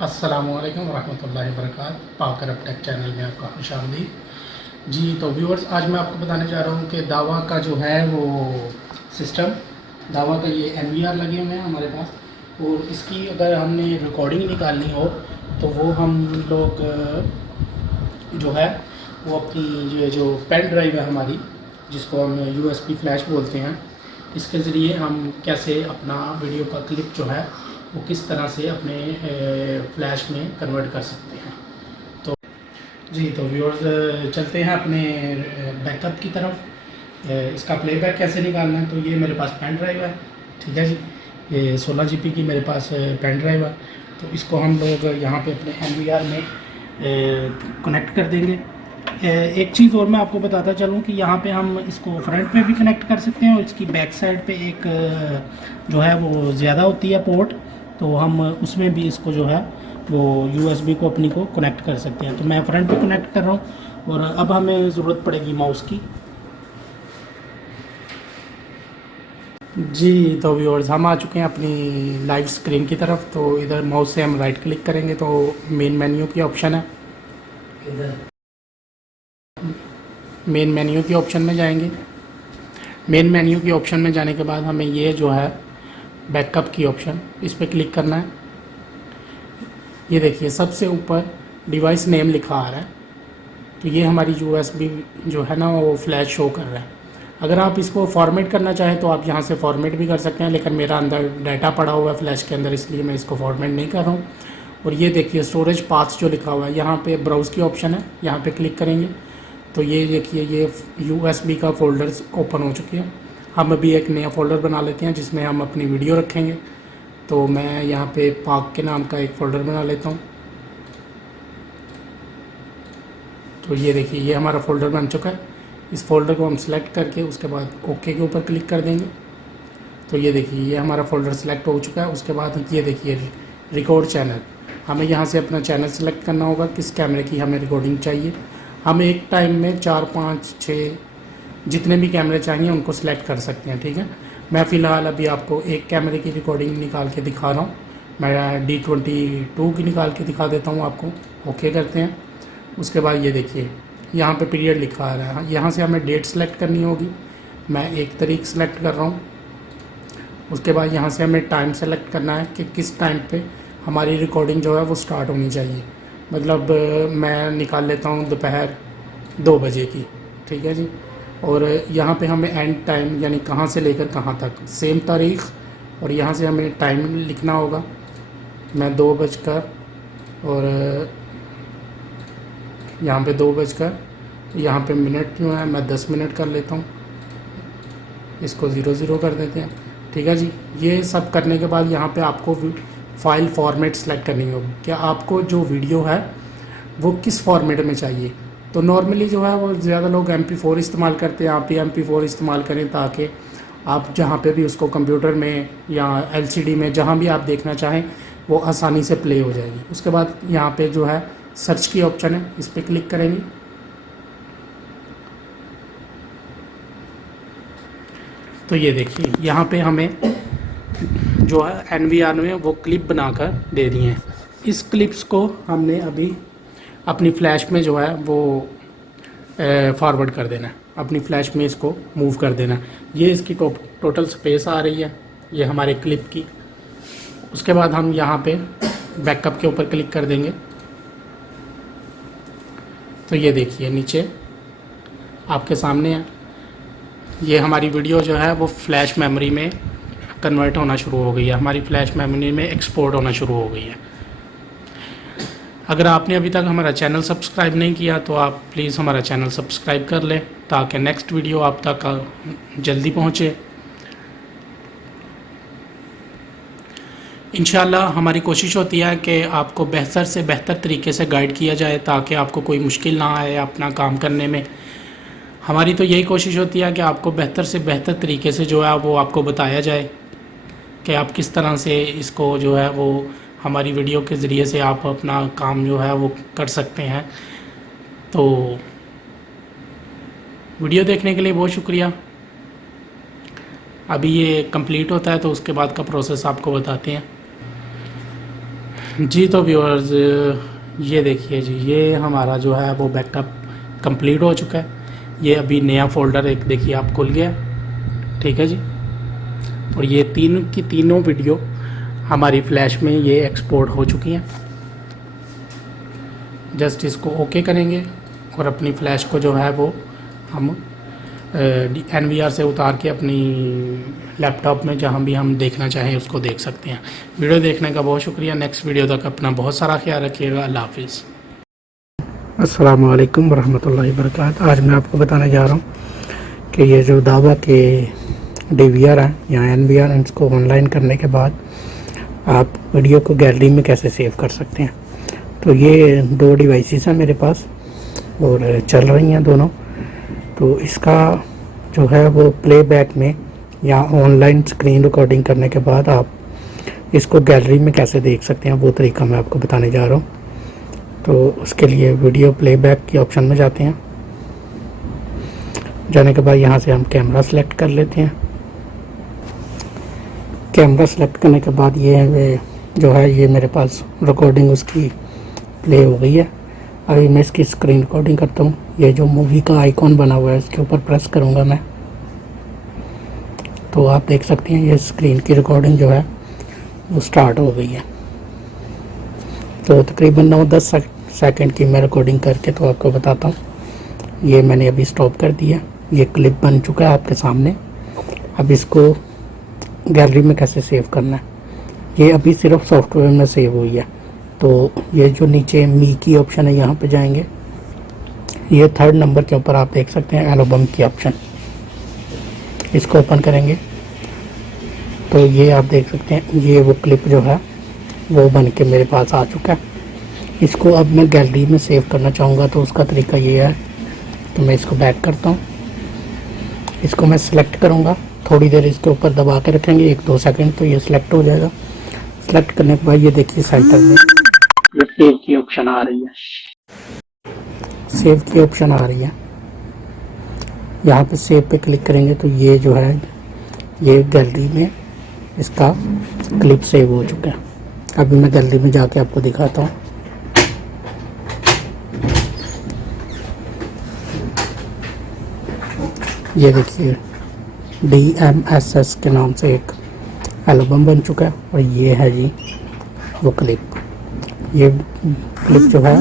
अस्सलामुअलैकुम वरहमतुल्लाहि वबरकातुहू। पाकर अपटेक चैनल में आपका खुशामदीद। जी तो व्यूअर्स, आज मैं आपको बताने जा रहा हूँ कि दावा का जो है वो सिस्टम, दावा का ये NVR लगे हुए हैं हमारे पास, और इसकी अगर हमने रिकॉर्डिंग निकालनी हो तो वो हम लोग जो है वो अपनी ये जो पेन ड्राइव है हमारी, जिसको हम USB फ्लैश बोलते हैं, इसके ज़रिए हम कैसे अपना वीडियो का क्लिप जो है वो किस तरह से अपने फ्लैश में कन्वर्ट कर सकते हैं। तो जी तो व्यूअर्स, चलते हैं अपने बैकअप की तरफ। इसका प्लेबैक कैसे निकालना है, तो ये मेरे पास पेन ड्राइव है, ठीक है जी। ये 16 GB की मेरे पास पेन ड्राइव है। तो इसको हम लोग यहाँ पे अपने NVR में कनेक्ट कर देंगे। एक चीज़ और मैं आपको बताता चलूँ कि यहाँ पे हम इसको फ्रंट पे भी कनेक्ट कर सकते हैं, और इसकी बैक साइड पे एक जो है वो ज़्यादा होती है पोर्ट, तो हम उसमें भी इसको जो है वो USB को अपनी को कनेक्ट कर सकते हैं। तो मैं फ्रंट पे कनेक्ट कर रहा हूँ, और अब हमें ज़रूरत पड़ेगी माउस की। जी तो व्यूअर्स, हम आ चुके हैं अपनी लाइव स्क्रीन की तरफ। तो इधर माउस से हम राइट क्लिक करेंगे तो मेन मेन्यू की ऑप्शन है, इधर मेन मेन्यू की ऑप्शन में जाएंगे। मेन मेन्यू की ऑप्शन में जाने के बाद हमें ये जो है बैकअप की ऑप्शन, इस पर क्लिक करना है। ये देखिए सबसे ऊपर डिवाइस नेम लिखा आ रहा है, तो ये हमारी USB जो है ना वो फ्लैश शो कर रहा है। अगर आप इसको फॉर्मेट करना चाहें तो आप यहाँ से फॉर्मेट भी कर सकते हैं, लेकिन मेरा अंदर डाटा पड़ा हुआ है फ्लैश के अंदर, इसलिए मैं इसको फॉर्मेट नहीं कर रहा हूँ। और ये देखिए स्टोरेज पाथ्स जो लिखा हुआ है, यहाँ पे ब्राउज़ की ऑप्शन है, यहाँ पे क्लिक करेंगे तो ये देखिए ये USB का फ़ोल्डर्स ओपन हो चुके हैं। हम अभी एक नया फ़ोल्डर बना लेते हैं जिसमें हम अपनी वीडियो रखेंगे। तो मैं यहाँ पे पाक के नाम का एक फ़ोल्डर बना लेता हूँ। तो ये देखिए ये हमारा फ़ोल्डर बन चुका है। इस फ़ोल्डर को हम सिलेक्ट करके उसके बाद ओके के ऊपर क्लिक कर देंगे। तो ये देखिए ये हमारा फ़ोल्डर सिलेक्ट हो चुका है। उसके बाद ये देखिए रिकॉर्ड चैनल, हमें यहाँ से अपना चैनल सेलेक्ट करना होगा, किस कैमरे की हमें रिकॉर्डिंग चाहिए। हम एक टाइम में 4, 5, 6 जितने भी कैमरे चाहिए उनको सिलेक्ट कर सकते हैं, ठीक है। मैं फ़िलहाल अभी आपको एक कैमरे की रिकॉर्डिंग निकाल के दिखा रहा हूँ। मैं D22 की निकाल के दिखा देता हूँ आपको। ओके करते हैं। उसके बाद ये देखिए यहाँ पे पीरियड लिखा आ रहा है, यहाँ से हमें डेट सेलेक्ट करनी होगी। मैं 1 तारीख सेलेक्ट कर रहा हूँ। उसके बाद यहाँ से हमें टाइम सेलेक्ट करना है कि किस टाइम पे हमारी रिकॉर्डिंग जो है वो स्टार्ट होनी चाहिए। मतलब मैं निकाल लेता हूँ दोपहर 2 बजे की, ठीक है जी। और यहाँ पे हमें एंड टाइम यानी कहाँ से लेकर कहाँ तक, सेम तारीख, और यहाँ से हमें टाइम लिखना होगा। मैं 2 बजकर और यहाँ पे 2 बजकर, यहाँ पे मिनट जो है मैं 10 मिनट कर लेता हूँ, इसको 00 कर देते हैं, ठीक है जी। ये सब करने के बाद यहाँ पे आपको फ़ाइल फॉर्मेट सेलेक्ट करनी होगी कि आपको जो वीडियो है वो किस फॉर्मेट में चाहिए। तो नॉर्मली जो है वो ज़्यादा लोग MP4 इस्तेमाल करते हैं, आप भी MP4 इस्तेमाल करें ताकि आप जहाँ पे भी उसको कंप्यूटर में या LCD में जहाँ भी आप देखना चाहें वो आसानी से प्ले हो जाएगी। उसके बाद यहाँ पे जो है सर्च की ऑप्शन है, इस पर क्लिक करेंगे। तो ये देखिए यहाँ पे हमें जो है NVR में वो क्लिप बनाकर दे दिए हैं। इस क्लिप्स को हमने अभी अपनी फ़्लैश में जो है वो फॉरवर्ड कर देना है, अपनी फ़्लैश में इसको मूव कर देना है। ये इसकी टोटल स्पेस आ रही है ये हमारे क्लिप की। उसके बाद हम यहाँ पे बैकअप के ऊपर क्लिक कर देंगे। तो ये देखिए नीचे आपके सामने है, ये हमारी वीडियो जो है वो फ्लैश मेमोरी में कन्वर्ट होना शुरू हो गई है, हमारी फ्लैश मेमोरी में एक्सपोर्ट होना शुरू हो गई है। अगर आपने अभी तक हमारा चैनल सब्सक्राइब नहीं किया तो आप प्लीज़ हमारा चैनल सब्सक्राइब कर लें ताकि नेक्स्ट वीडियो आप तक जल्दी पहुँचे। इंशाल्लाह हमारी कोशिश होती है कि आपको बेहतर से बेहतर तरीके से गाइड किया जाए ताकि आपको कोई मुश्किल ना आए अपना काम करने में। हमारी तो यही कोशिश होती है कि आपको बेहतर से बेहतर तरीके से जो है वो आपको बताया जाए कि आप किस तरह से इसको जो है वो हमारी वीडियो के ज़रिए से आप अपना काम जो है वो कर सकते हैं। तो वीडियो देखने के लिए बहुत शुक्रिया। अभी ये कंप्लीट होता है तो उसके बाद का प्रोसेस आपको बताते हैं। जी तो व्यूअर्स, ये देखिए जी, ये हमारा जो है वो बैकअप कंप्लीट हो चुका है। ये अभी नया फ़ोल्डर एक देखिए आप खुल गया, ठीक है जी। और ये तीन की तीनों वीडियो हमारी फ़्लैश में ये एक्सपोर्ट हो चुकी हैं। जस्ट इसको ओके करेंगे और अपनी फ़्लैश को जो है वो हम NVR से उतार के अपनी लैपटॉप में जहाँ भी हम देखना चाहें उसको देख सकते हैं। वीडियो देखने का बहुत शुक्रिया। नेक्स्ट वीडियो तक अपना बहुत सारा ख्याल रखिएगा। अल्लाह हाफिज़। अस्सलाम वालेकुम रहमतुल्लाहि वबरकातुहू। आज मैं आपको बताने जा रहा हूँ कि ये जो दावा के DVR हैं या NVR, इसको ऑनलाइन करने के बाद आप वीडियो को गैलरी में कैसे सेव कर सकते हैं। तो ये दो डिवाइसेस हैं मेरे पास और चल रही हैं दोनों। तो इसका जो है वो प्लेबैक में या ऑनलाइन स्क्रीन रिकॉर्डिंग करने के बाद आप इसको गैलरी में कैसे देख सकते हैं, वो तरीका मैं आपको बताने जा रहा हूँ। तो उसके लिए वीडियो प्लेबैक के ऑप्शन में जाते हैं। जाने के बाद यहाँ से हम कैमरा सेलेक्ट कर लेते हैं। कैमरा सेलेक्ट करने के बाद ये जो है ये मेरे पास रिकॉर्डिंग उसकी प्ले हो गई है। अभी मैं इसकी स्क्रीन रिकॉर्डिंग करता हूँ। ये जो मूवी का आइकॉन बना हुआ है इसके ऊपर प्रेस करूँगा मैं, तो आप देख सकते हैं ये स्क्रीन की रिकॉर्डिंग जो है वो स्टार्ट हो गई है। तो तकरीबन 9-10 सेकंड की मैं रिकॉर्डिंग करके तो आपको बताता हूँ। ये मैंने अभी स्टॉप कर दिया। ये क्लिप बन चुका है आपके सामने। अब इसको गैलरी में कैसे सेव करना है, ये अभी सिर्फ सॉफ्टवेयर में सेव हुई है। तो ये जो नीचे मी की ऑप्शन है यहाँ पे जाएंगे। ये 3rd नंबर के ऊपर आप देख सकते हैं एल्बम की ऑप्शन, इसको ओपन करेंगे तो ये आप देख सकते हैं ये वो क्लिप जो है वो बन के मेरे पास आ चुका है। इसको अब मैं गैलरी में सेव करना चाहूँगा तो उसका तरीका ये है कि मैं इसको बैक करता हूँ। इसको मैं सिलेक्ट करूँगा, थोड़ी देर इसके ऊपर दबा के रखेंगे 1-2 सेकंड, तो ये सिलेक्ट हो जाएगा। सिलेक्ट करने के बाद ये देखिए सेंटर में ये सेव की ऑप्शन आ रही है। सेव की ऑप्शन आ रही है, यहाँ पे सेव पे क्लिक करेंगे तो ये जो है ये गैलरी में इसका क्लिप सेव हो चुका है। अभी मैं गैलरी में जाके आपको दिखाता हूँ। ये देखिए DMSS के नाम से एक एल्बम बन चुका है और ये है जी वो क्लिप। ये क्लिप जो है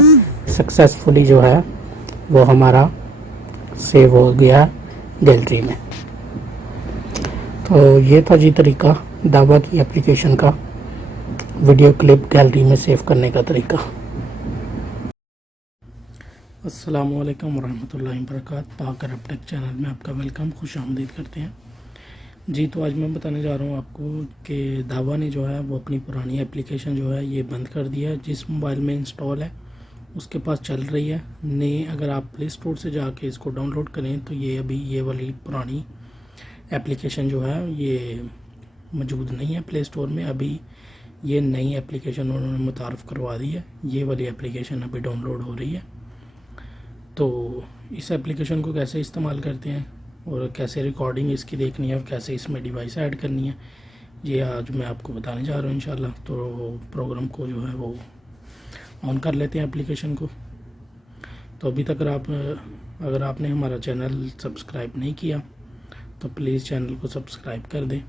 सक्सेसफुली जो है वो हमारा सेव हो गया गैलरी में। तो ये था जी तरीका दावा की एप्लीकेशन का वीडियो क्लिप गैलरी में सेव करने का तरीका। अस्सलाम वालेकुम रहमतुल्लाहि वबरकातुहू। पाकर अपटेक चैनल में आपका वेलकम, खुश आमदीद करते हैं जी। तो आज मैं बताने जा रहा हूँ आपको कि दावा ने जो है वो अपनी पुरानी एप्लीकेशन जो है ये बंद कर दिया है। जिस मोबाइल में इंस्टॉल है उसके पास चल रही है, नहीं अगर आप प्ले स्टोर से जाके इसको डाउनलोड करें तो ये अभी ये वाली पुरानी एप्लीकेशन जो है ये मौजूद नहीं है प्ले स्टोर में। अभी ये नई एप्लीकेशन उन्होंने मुतारफ़ करवा दी है। ये वाली एप्लीकेशन अभी डाउनलोड हो रही है। तो इस एप्लीकेशन को कैसे इस्तेमाल करते हैं और कैसे रिकॉर्डिंग इसकी देखनी है और कैसे इसमें डिवाइस ऐड करनी है, ये आज मैं आपको बताने जा रहा हूँ इंशाल्लाह। तो प्रोग्राम को जो है वो ऑन कर लेते हैं एप्लीकेशन को। तो अभी तक अगर आपने हमारा चैनल सब्सक्राइब नहीं किया तो प्लीज़ चैनल को सब्सक्राइब कर दें,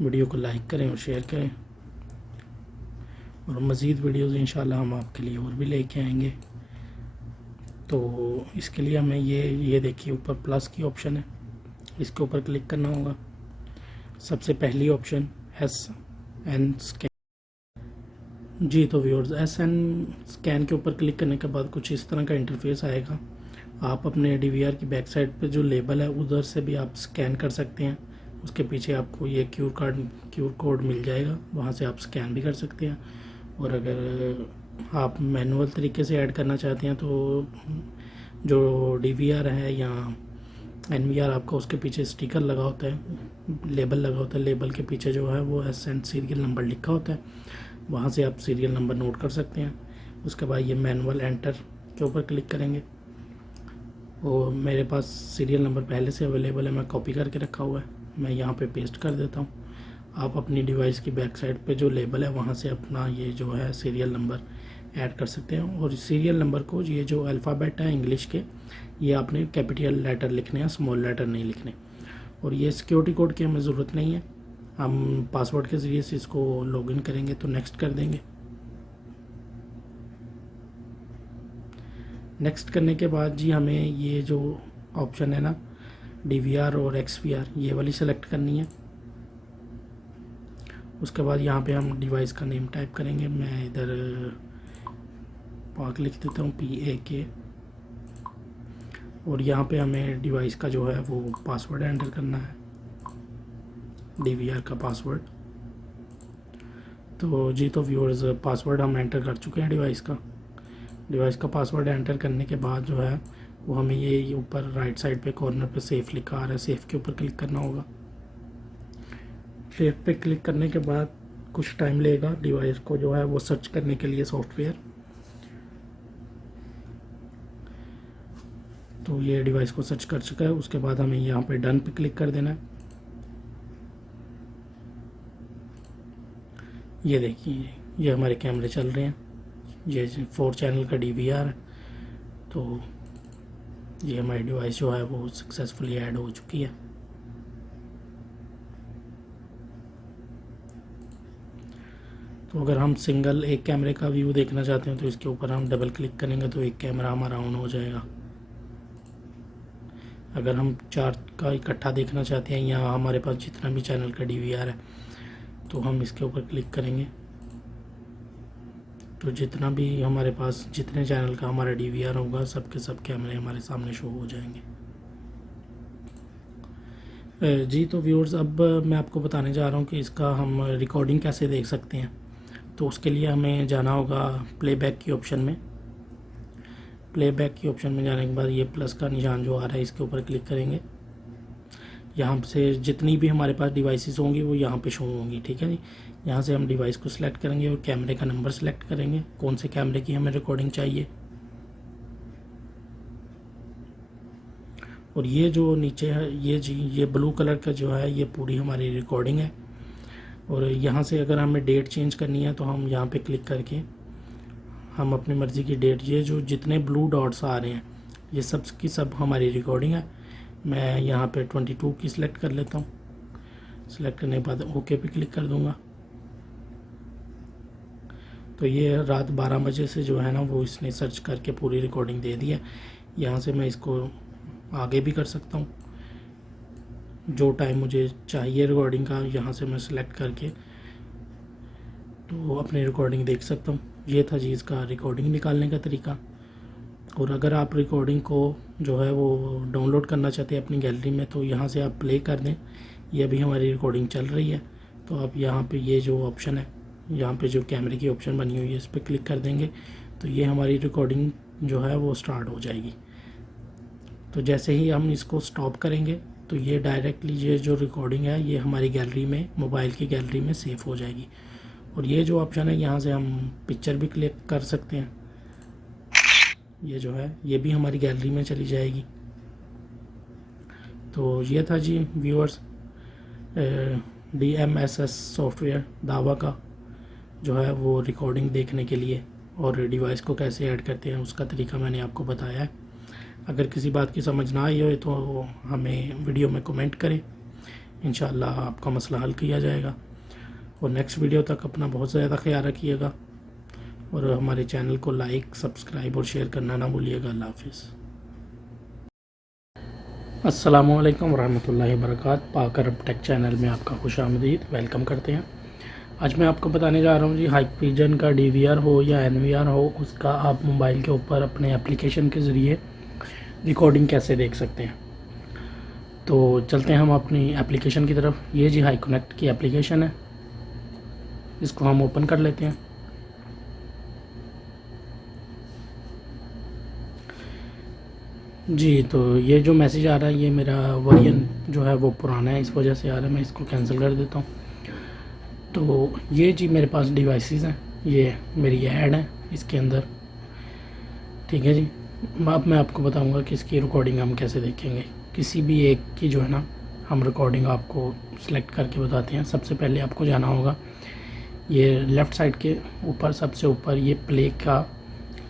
वीडियो को लाइक करें और शेयर करें, और मज़ीद वीडियोज़ इंशाल्लाह हम आपके लिए और भी लेके आएंगे। तो इसके लिए हमें ये देखिए ऊपर प्लस की ऑप्शन है, इसके ऊपर क्लिक करना होगा। सबसे पहली ऑप्शन SN स्कैन जी। तो व्यूअर्स SN स्कैन के ऊपर क्लिक करने के बाद कुछ इस तरह का इंटरफेस आएगा। आप अपने DVR की बैक साइड पे जो लेबल है उधर से भी आप स्कैन कर सकते हैं। उसके पीछे आपको ये क्यूआर कोड मिल जाएगा, वहाँ से आप स्कैन भी कर सकते हैं। और अगर आप मैनुअल तरीके से ऐड करना चाहते हैं तो जो DVR है या NVR आपका उसके पीछे स्टिकर लगा होता है, लेबल लगा होता है। लेबल के पीछे जो है वो SN सीरियल नंबर लिखा होता है, वहाँ से आप सीरियल नंबर नोट कर सकते हैं। उसके बाद ये मैनुअल एंटर के ऊपर क्लिक करेंगे। वो मेरे पास सीरियल नंबर पहले से अवेलेबल है, मैं कॉपी करके रखा हुआ है, मैं यहाँ पे पेस्ट कर देता हूँ। आप अपनी डिवाइस की बैक साइड पे जो लेबल है वहाँ से अपना ये जो है सीरियल नंबर ऐड कर सकते हैं। और सीरियल नंबर को ये जो अल्फ़ाबेट है इंग्लिश के, ये आपने कैपिटल लेटर लिखने हैं, स्मॉल लेटर नहीं लिखने। और ये सिक्योरिटी कोड की हमें ज़रूरत नहीं है, हम पासवर्ड के ज़रिए से इसको लॉगिन करेंगे। तो नेक्स्ट कर देंगे। नेक्स्ट करने के बाद जी हमें ये जो ऑप्शन है ना DVR और XVR, ये वाली सेलेक्ट करनी है। उसके बाद यहाँ पे हम डिवाइस का नेम टाइप करेंगे। मैं इधर पाक लिख देता हूँ, PAK। और यहाँ पे हमें डिवाइस का जो है वो पासवर्ड एंटर करना है, DVR का पासवर्ड। तो जी तो व्यूअर्स, पासवर्ड हम एंटर कर चुके हैं डिवाइस का पासवर्ड एंटर करने के बाद जो है वो हमें ये ऊपर राइट साइड पे कॉर्नर पे सेफ लिखा आ रहा है, सेफ के ऊपर क्लिक करना होगा। सेफ पे क्लिक करने के बाद कुछ टाइम लेगा डिवाइस को जो है वो सर्च करने के लिए सॉफ्टवेयर। तो ये डिवाइस को सर्च कर चुका है। उसके बाद हमें यहाँ पे डन पे क्लिक कर देना है। ये देखिए ये हमारे कैमरे चल रहे हैं, ये 4 चैनल का DVR है। तो ये हमारी डिवाइस जो है वो सक्सेसफुली ऐड हो चुकी है। तो अगर हम सिंगल एक कैमरे का व्यू देखना चाहते हैं तो इसके ऊपर हम डबल क्लिक करेंगे तो एक कैमरा हमारा ऑन हो जाएगा। अगर हम 4 का इकट्ठा देखना चाहते हैं या हमारे पास जितना भी चैनल का DVR है तो हम इसके ऊपर क्लिक करेंगे तो जितना भी हमारे पास जितने चैनल का हमारा DVR होगा सब के सब कैमरे हमारे सामने शो हो जाएंगे। जी तो व्यूअर्स, अब मैं आपको बताने जा रहा हूँ कि इसका हम रिकॉर्डिंग कैसे देख सकते हैं। तो उसके लिए हमें जाना होगा प्लेबैक की ऑप्शन में। प्लेबैक की ऑप्शन में जाने के बाद ये प्लस का निशान जो आ रहा है इसके ऊपर क्लिक करेंगे। यहाँ से जितनी भी हमारे पास डिवाइसेस होंगी वो यहाँ पे शो होंगी, ठीक है जी। यहाँ से हम डिवाइस को सिलेक्ट करेंगे और कैमरे का नंबर सेलेक्ट करेंगे, कौन से कैमरे की हमें रिकॉर्डिंग चाहिए। और ये जो नीचे है ये ब्लू कलर का जो है ये पूरी हमारी रिकॉर्डिंग है। और यहाँ से अगर हमें डेट चेंज करनी है तो हम यहाँ पे क्लिक करके हम अपनी मर्ज़ी की डेट, ये जो जितने ब्लू डॉट्स आ रहे हैं ये सब की सब हमारी रिकॉर्डिंग है। मैं यहाँ पे 22 की सिलेक्ट कर लेता हूँ। सिलेक्ट करने के बाद ओके पे क्लिक कर दूँगा। तो ये रात 12 बजे से जो है ना वो इसने सर्च करके पूरी रिकॉर्डिंग दे दी है। यहाँ से मैं इसको आगे भी कर सकता हूँ, जो टाइम मुझे चाहिए रिकॉर्डिंग का यहाँ से मैं सिलेक्ट करके तो अपनी रिकॉर्डिंग देख सकता हूँ। ये था जी इसका रिकॉर्डिंग निकालने का तरीका। और अगर आप रिकॉर्डिंग को जो है वो डाउनलोड करना चाहते हैं अपनी गैलरी में तो यहाँ से आप प्ले कर दें। ये अभी हमारी रिकॉर्डिंग चल रही है तो आप यहाँ पे ये जो ऑप्शन है, यहाँ पे जो कैमरे की ऑप्शन बनी हुई है इस पर क्लिक कर देंगे तो ये हमारी रिकॉर्डिंग जो है वो स्टार्ट हो जाएगी। तो जैसे ही हम इसको स्टॉप करेंगे तो ये डायरेक्टली ये जो रिकॉर्डिंग है ये हमारी गैलरी में, मोबाइल की गैलरी में सेव हो जाएगी। और ये जो ऑप्शन है यहाँ से हम पिक्चर भी क्लिक कर सकते हैं, ये जो है ये भी हमारी गैलरी में चली जाएगी। तो ये था जी व्यूअर्स DMSS सॉफ्टवेयर दावा का जो है वो रिकॉर्डिंग देखने के लिए, और डिवाइस को कैसे ऐड करते हैं उसका तरीका मैंने आपको बताया है। अगर किसी बात की समझ ना आई हो तो हमें वीडियो में कमेंट करें, इंशाल्लाह आपका मसला हल किया जाएगा। और नेक्स्ट वीडियो तक अपना बहुत ज़्यादा ख्याल रखिएगा और हमारे चैनल को लाइक, सब्सक्राइब और शेयर करना ना भूलिएगा। अल्लाह हाफिज़। अस्सलामु अलैकुम रहमतुल्लाहि व बरकातहू। पाक अरब टेक चैनल में आपका खुशामदीद, वेलकम करते हैं। आज मैं आपको बताने जा रहा हूँ जी हाइकविजन का DVR हो या NVR हो, उसका आप मोबाइल के ऊपर अपने एप्लीकेशन के ज़रिए रिकॉर्डिंग कैसे देख सकते हैं। तो चलते हैं हम अपनी एप्लीकेशन की तरफ। ये जी हाई कनेक्ट की एप्लीकेशन है, इसको हम ओपन कर लेते हैं। जी तो ये जो मैसेज आ रहा है ये मेरा वर्जन जो है वो पुराना है, इस वजह से आ रहा है। मैं इसको कैंसिल कर देता हूँ। तो ये जी मेरे पास डिवाइसेस हैं, ये मेरी ऐड है इसके अंदर, ठीक है जी। अब मैं आपको बताऊंगा कि इसकी रिकॉर्डिंग हम कैसे देखेंगे। किसी भी एक की जो है ना हम रिकॉर्डिंग आपको सिलेक्ट करके बताते हैं। सबसे पहले आपको जाना होगा ये लेफ़्ट साइड के ऊपर, सबसे ऊपर ये प्ले का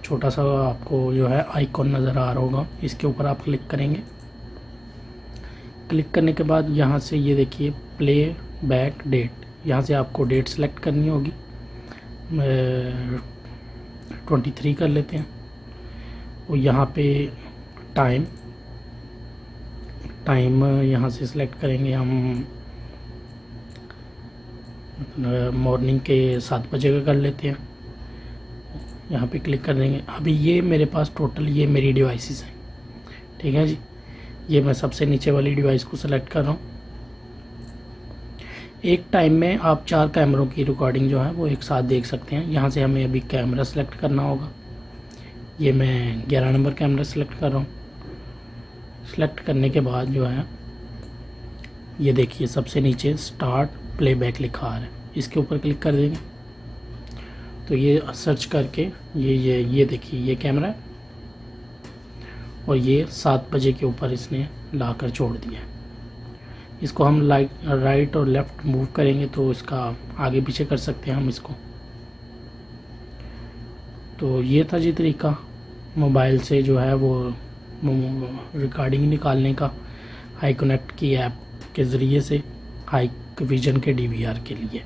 छोटा सा आपको जो है आइकॉन नज़र आ रहा होगा, इसके ऊपर आप क्लिक करेंगे। क्लिक करने के बाद यहाँ से ये देखिए प्ले बैक डेट, यहाँ से आपको डेट सेलेक्ट करनी होगी। 23 कर लेते हैं। और यहाँ पे टाइम यहाँ से सिलेक्ट करेंगे हम, मॉर्निंग के 7 बजे का कर लेते हैं। यहाँ पे क्लिक कर देंगे। अभी ये मेरे पास टोटल ये मेरी डिवाइसेस हैं, ठीक है जी। ये मैं सबसे नीचे वाली डिवाइस को सेलेक्ट कर रहा हूँ। एक टाइम में आप 4 कैमरों की रिकॉर्डिंग जो है वो एक साथ देख सकते हैं। यहाँ से हमें अभी कैमरा सेलेक्ट करना होगा। ये मैं 11 नंबर कैमरा सेलेक्ट कर रहा हूँ। सेलेक्ट करने के बाद जो है ये देखिए सबसे नीचे स्टार्ट प्लेबैक लिखा आ रहा है, इसके ऊपर क्लिक कर देंगे तो ये सर्च करके ये देखिए ये कैमरा है और ये 7 बजे के ऊपर इसने लाकर छोड़ दिया है। इसको हम राइट और लेफ़्ट मूव करेंगे तो इसका आगे पीछे कर सकते हैं हम इसको। तो ये था जी तरीका मोबाइल से जो है वो रिकॉर्डिंग निकालने का, हाई कनेक्ट की ऐप के ज़रिए से हाई विजन के DVR के लिए।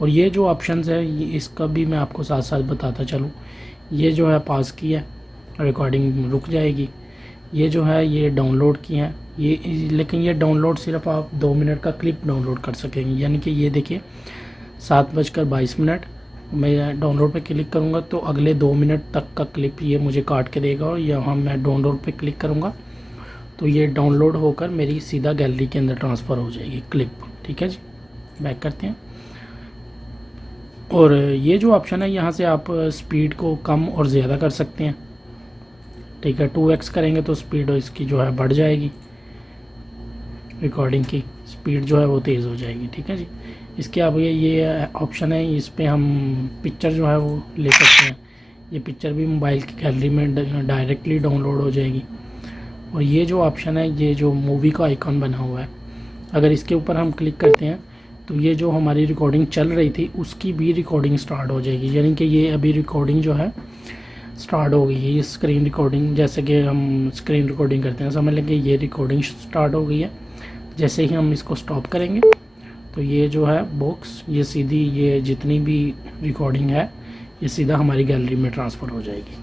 और ये जो ऑप्शंस है ये इसका भी मैं आपको साथ साथ बताता चलूँ। ये जो है पास की है, रिकॉर्डिंग रुक जाएगी। ये जो है ये डाउनलोड की है ये, लेकिन ये डाउनलोड सिर्फ आप 2 मिनट का क्लिप डाउनलोड कर सकेंगे। यानी कि ये देखिए 7:22 मैं डाउनलोड पे क्लिक करूँगा तो अगले 2 मिनट तक का क्लिप ये मुझे काट के देगा। और यहाँ मैं डाउनलोड पे क्लिक करूँगा तो ये डाउनलोड होकर मेरी सीधा गैलरी के अंदर ट्रांसफ़र हो जाएगी क्लिप, ठीक है जी। बैक करते हैं। और ये जो ऑप्शन है यहाँ से आप स्पीड को कम और ज़्यादा कर सकते हैं, ठीक है। 2x करेंगे तो स्पीड इसकी जो है बढ़ जाएगी, रिकॉर्डिंग की स्पीड जो है वो तेज़ हो जाएगी, ठीक है जी। इसके अब ये ऑप्शन है, इस पर हम पिक्चर जो है वो ले सकते हैं। ये पिक्चर भी मोबाइल की गैलरी में डायरेक्टली डाउनलोड हो जाएगी। और ये जो ऑप्शन है, ये जो मूवी का आइकॉन बना हुआ है, अगर इसके ऊपर हम क्लिक करते हैं तो ये जो हमारी रिकॉर्डिंग चल रही थी उसकी भी रिकॉर्डिंग स्टार्ट हो जाएगी। यानी कि ये अभी रिकॉर्डिंग जो है स्टार्ट हो गई है। ये स्क्रीन रिकॉर्डिंग, जैसे कि हम स्क्रीन रिकॉर्डिंग करते हैं, समझ लेंगे ये रिकॉर्डिंग स्टार्ट हो गई है। जैसे ही हम इसको स्टॉप करेंगे तो ये जो है बॉक्स, ये सीधी ये जितनी भी रिकॉर्डिंग है ये सीधा हमारी गैलरी में ट्रांसफ़र हो जाएगी।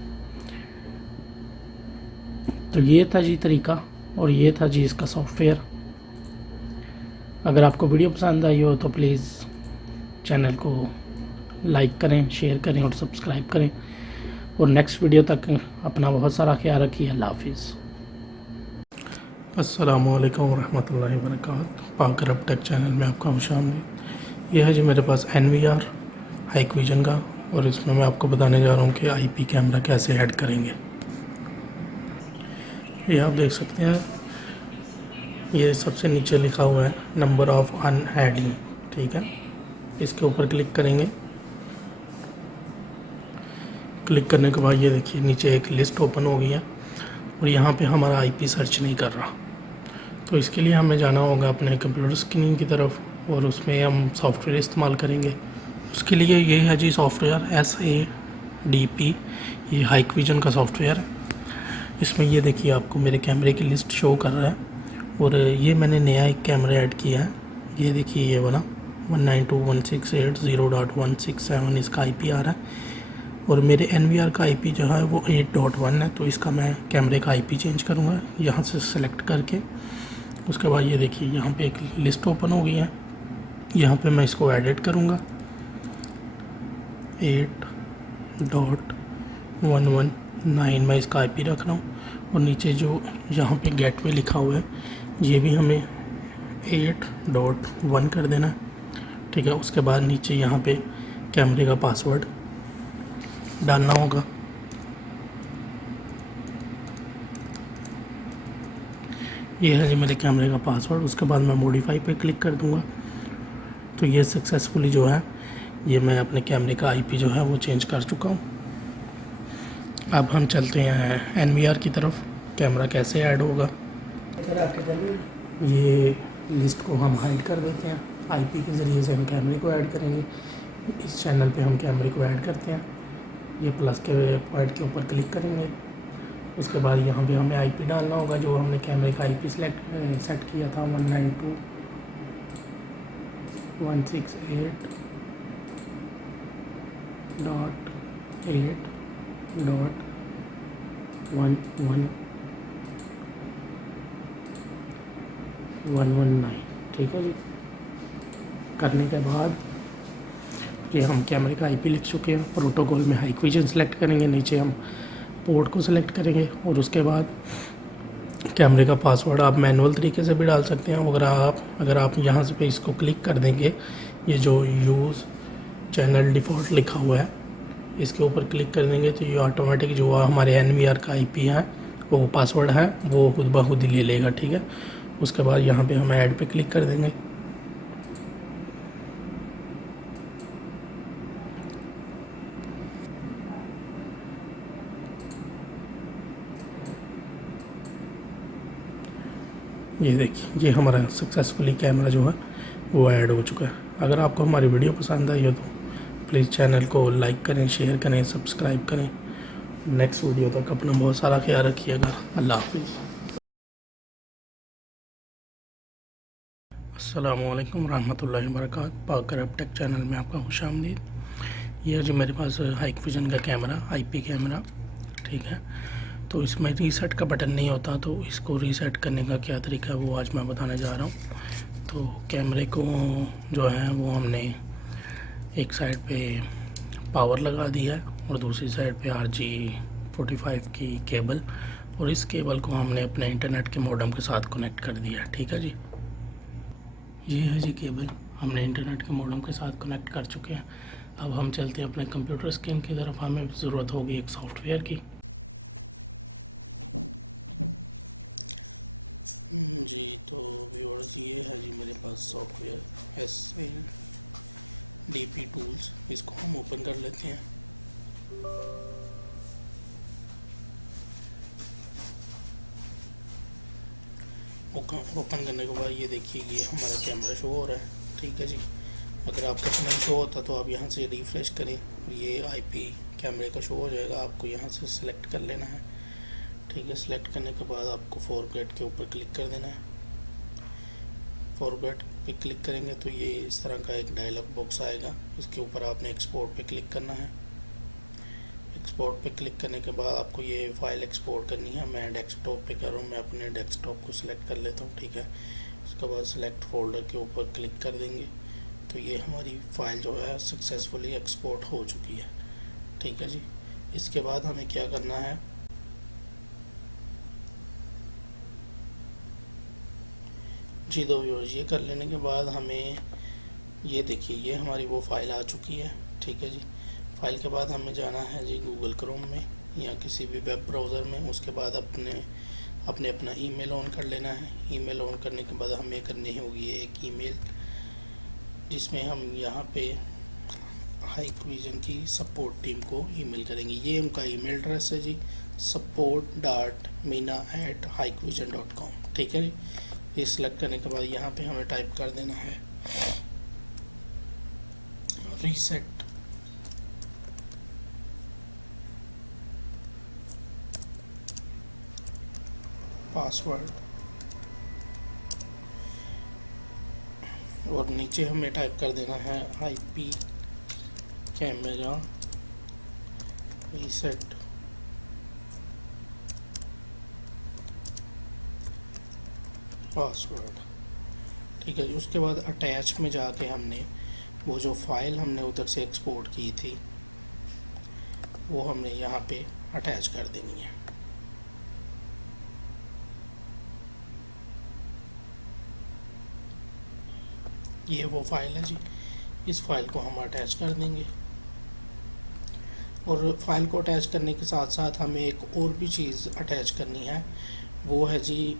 तो ये था जी तरीका और ये था जी इसका सॉफ्टवेयर। अगर आपको वीडियो पसंद आई हो तो प्लीज़ चैनल को लाइक करें, शेयर करें और सब्सक्राइब करें। और नेक्स्ट वीडियो तक अपना बहुत सारा ख्याल रखिए। अल्लाह हाफिज़। अस्सलामु अलैकुम वरहमतुल्लाहि वबरकातुहू। पाक अरब टेक चैनल में आपका खुशामदीद। यह है जी मेरे पास NVR हाइक विजन का, और इसमें मैं आपको बताने जा रहा हूँ कि IP कैमरा कैसे ऐड करेंगे। ये आप देख सकते हैं, ये सबसे नीचे लिखा हुआ है नंबर ऑफ़ अनएडिंग, ठीक है। इसके ऊपर क्लिक करेंगे। क्लिक करने के बाद ये देखिए नीचे एक लिस्ट ओपन हो गई है और यहाँ पे हमारा IP सर्च नहीं कर रहा। तो इसके लिए हमें जाना होगा अपने कंप्यूटर स्क्रीन की तरफ और उसमें हम सॉफ्टवेयर इस्तेमाल करेंगे। उसके लिए ये है जी सॉफ्टवेयर SADP, ये हाइक विजन का सॉफ्टवेयर है। इसमें ये देखिए आपको मेरे कैमरे की लिस्ट शो कर रहा है। और ये मैंने नया एक कैमरा ऐड किया है, ये देखिए ये वाला 192.168.0.167 इसका IP आ रहा है। और मेरे NVR का IP जो है वो 8.1 है। तो इसका मैं कैमरे का IP चेंज करूँगा यहाँ से सेलेक्ट करके। उसके बाद ये देखिए यहाँ पे एक लिस्ट ओपन हो गई है, यहाँ पे मैं इसको एडिट करूँगा। 8.119 मैं इसका IP रख रहा हूँ। और नीचे जो यहाँ पे गेटवे लिखा हुआ है ये भी हमें 8.1 कर देना, ठीक है। उसके बाद नीचे यहाँ पे कैमरे का पासवर्ड डालना होगा। ये है जी मेरे कैमरे का पासवर्ड। उसके बाद मैं मॉडिफाई पे क्लिक कर दूँगा तो ये सक्सेसफुली जो है ये मैं अपने कैमरे का IP जो है वो चेंज कर चुका हूँ। अब हम चलते हैं NVR की तरफ, कैमरा कैसे ऐड होगा। ये लिस्ट को हम हाइड कर देते हैं। आईपी के ज़रिए से हम कैमरे को ऐड करेंगे। इस चैनल पे हम कैमरे को ऐड करते हैं। ये प्लस के पॉइंट के ऊपर क्लिक करेंगे। उसके बाद यहाँ पे हमें आईपी डालना होगा, जो हमने कैमरे का आईपी सेट किया था 192.8.8.11119। ठीक है जी। करने के बाद ये हम कैमरे का आईपी लिख चुके हैं। प्रोटोकॉल में हाइकविजन सेलेक्ट करेंगे, नीचे हम पोर्ट को सिलेक्ट करेंगे और उसके बाद कैमरे का पासवर्ड आप मैनुअल तरीके से भी डाल सकते हैं। अगर आप यहाँ से पे इसको क्लिक कर देंगे, ये जो यूज़ चैनल डिफ़ॉल्ट लिखा हुआ है इसके ऊपर क्लिक कर देंगे तो ये ऑटोमेटिक जो हमारे NVR का आईपी है वो पासवर्ड है वो खुद ब खुद ही ले लेगा। ठीक है। उसके बाद यहाँ पे हम ऐड पे क्लिक कर देंगे। ये देखिए, ये हमारा सक्सेसफुली कैमरा जो है वो ऐड हो चुका है। अगर आपको हमारी वीडियो पसंद आई हो तो प्लीज़ चैनल को लाइक करें, शेयर करें, सब्सक्राइब करें। नेक्स्ट वीडियो तक अपना बहुत सारा ख्याल रखिएगा। अल्लाह हाफिज़। अस्सलामु अलैकुम रहमतुल्लाहि व बरकातहू। पाकर अपटेक चैनल में आपका खुशामदीद। ये जो मेरे पास हाइकविजन का कैमरा, आईपी कैमरा, ठीक है। तो इसमें रीसेट का बटन नहीं होता, तो इसको रीसेट करने का क्या तरीका है वो आज मैं बताने जा रहा हूँ। तो कैमरे को जो है वो हमने एक साइड पे पावर लगा दी है और दूसरी साइड पे RG45 की केबल, और इस केबल को हमने अपने इंटरनेट के मॉडेम के साथ कनेक्ट कर दिया। ठीक है जी। ये है जी केबल, हमने इंटरनेट के मॉडेम के साथ कनेक्ट कर चुके हैं। अब हम चलते हैं अपने कंप्यूटर स्क्रीन की तरफ। हमें ज़रूरत होगी एक सॉफ्टवेयर की। जी तो व्यूअर्स, ये है जी मेरे पास सॉफ्टवेयर SADP टूल्स। इसको हम ओपन कर लेते हैं। ओपन करने के बाद ये देखिए, ये हमारा कैमरा शो हो रहा है। ठीक है जी। अगर आपका नहीं शो होता तो आप यहाँ से रिफ़्रेश करें, ये आईपी कैमरे का शो हो जाएगा। आपको यहाँ से सिलेक्ट कर लेना है। ठीक है। सिलेक्ट करने के बाद आपको फॉरगेट के ऊपर क्लिक कर देना है। फॉरगेट पे क्लिक करेंगे तो ये इस तरह का एक डायलॉग बॉक्स आएगा। इसके ऊपर आपने एक्सपोर्ट पे क्लिक करना है। एक्सपोर्ट पे क्लिक करने के बाद आपको ये फ़ाइल एक्सपोर्ट करनी है। मैं डेस्कटॉप पे कर रहा हूँ, मैं अपने डेस्कटॉप को सिलेक्ट कर लेता हूँ। ठीक है। उसके बाद सिलेक्ट फोल्डर के ऊपर क्लिक कर देंगे तो ये हमारी फ़ाइल जो है सक्सेसफुली एक्सपोर्ट हो चुकी है। ठीक है जी। इसके बाद हमें क्या करना है, जी दो व्यूअर्स, ये कर लेने के बाद हमें ये देखिए, ये हमारी वो फ़ाइल आ चुकी है। ठीक है जी। फ़ाइल के बाद हमें जाना है जी गूगल क्रोम में या किसी भी वेब ब्राउज़र में। उसके बाद अपना ईमेल ऑन कर लेना है। ईमेल ऑन करने के बाद हमें करनी होगी एक ईमेल, जिसमें हम यहाँ पे हाइकविजन की सपोर्ट टीम को ईमेल करेंगे। ये उनका ईमेल एड्रेस है जी, support.mina@hikvision.com। ठीक है जी। ये सिलेक्ट करने के बाद यहाँ पे हमें टाइप कर देना है रीसेट पासवर्ड, और नीचे हमें टाइप कर देना है आईपी कैमरा रीसेट पासवर्ड। ठीक है। उसके बाद अटैच में जाके हमने वो जो फाइल हमने उधर से एक्सपोर्ट की थी वो हमने यहाँ पे अटैच कर देनी है। ये वो फाइल है जी, इस फाइल को हम अटैच कर देंगे। और फाइल को अटैच करने के साथ साथ हमें एक और भी चीज़ अटैच करनी है, वो है जी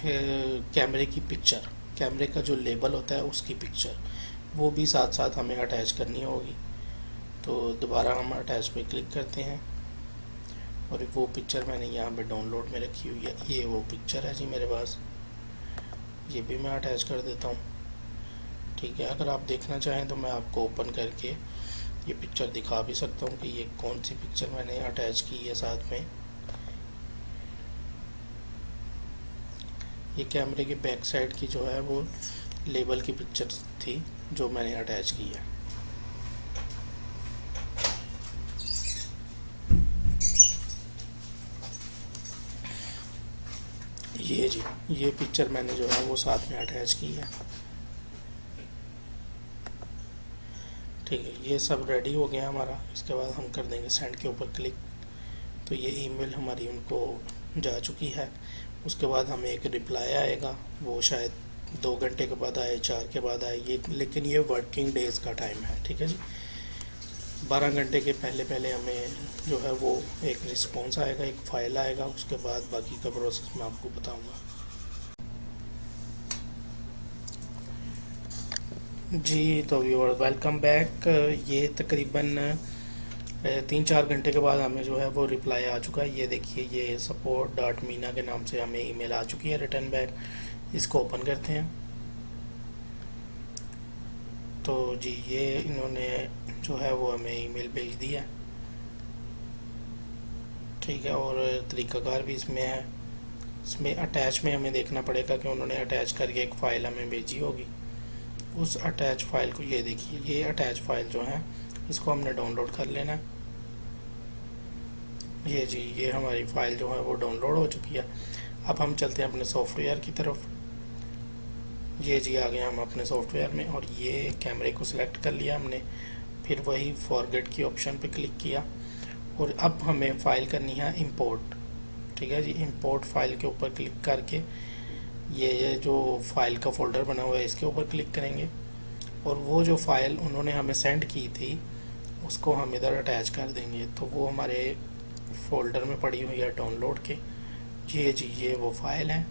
कैमरे की पिक्चर। कैमरे का जो लेबल होता है उसकी पिक्चर, वो भी साथ साथ हमें अटैच करनी होगी। तो दोबारा हम अटैच पे क्लिक करते हैं और वो पिक्चर मैंने यहाँ पे डाउनलोड में रखी हुई है। ये वो पिक्चर है जी मेरे पास, ये भी मैं अटैच कर देता हूँ। ठीक है, अगर आप देखना चाहें तो मैं आपको ओपन करके ये पिक्चर दिखा भी सकता हूँ कि ये कौन सी पिक्चर मैंने अटैच की है साथ में। ये कैमरे के बैक साइड की जो है वो लेबल की पिक्चर थी जो मैंने अटैच की है। ये जी, ये पिक्चर मैंने जो है वो साथ में अटैच की है। ठीक है, ये सब रेडी हो गया हमारा। इसके बाद हम कर देंगे सेंड के ऊपर क्लिक। तो ये ईमेल हमारी उनको जा चुकी है। उसके बाद हमें एक रिप्लाई आएगा, वो शायद 2 घंटे के बाद आए, 4 के बाद आए, ये लेकिन ये वर्किंग डेज़ का टाइम है। ठीक है जी, 12 घंटे के पहले पहले हमें जो है वो एक रिस्पॉन्स आएगा, एक फ़ाइल आएगा। उसके बाद बाकी का प्रोसेस मैं आपको बताऊंगा। जी तो व्यूअर वेलकम बैक। ये तकरीबन 3-4 घंटे के बाद हमें जो है वो रिप्लाई आ चुका है। ये देखिए, ये support.meena के नाम से हमें ईमेल आ चुकी है रिटर्न बैक। इसको ओपन करते हैं। तो जी, ये इन्होंने जो है वो हमें ईमेल भेज दिया। ठीक है, और तरीक़ाकार भी इसमें है। इसमें अटैच में हमें देखना पड़ेगा कि उन्होंने अटैच करके एक फ़ाइल हमें भेजी होगी। उस अटैच फ़ाइल को, ये देखिए, ये अटैच फ़ाइल जो है इसको हमने डाउनलोड कर लेना है। ये जी, ये हमारी फ़ाइल जो है वो डाउनलोड हो चुकी है। अब हम चलते हैं अपने सॉफ्टवेयर की तरफ। ये जी, आ गए हम अपने सॉफ्टवेयर में और ये कैमरे को सिलेक्ट कर लिया हमने। फिर वही फॉरगेट की ऑप्शन पे क्लिक किया और अब हमें फ़ाइल करनी है इंपोर्ट। ठीक है जी, इंपोर्ट फाइल के ऊपर क्लिक करके ये जो फाइल का फ़ोल्डर बना हुआ है इसके ऊपर क्लिक करेंगे और वो जो फ़ाइल उन्होंने हमें सेंड की थी उसको हम इधर अटैच कर देंगे। तो वो हमारे फ़ोल्डर में पड़ी हुई है डाउनलोड के। ये जी, ये वो फाइल है।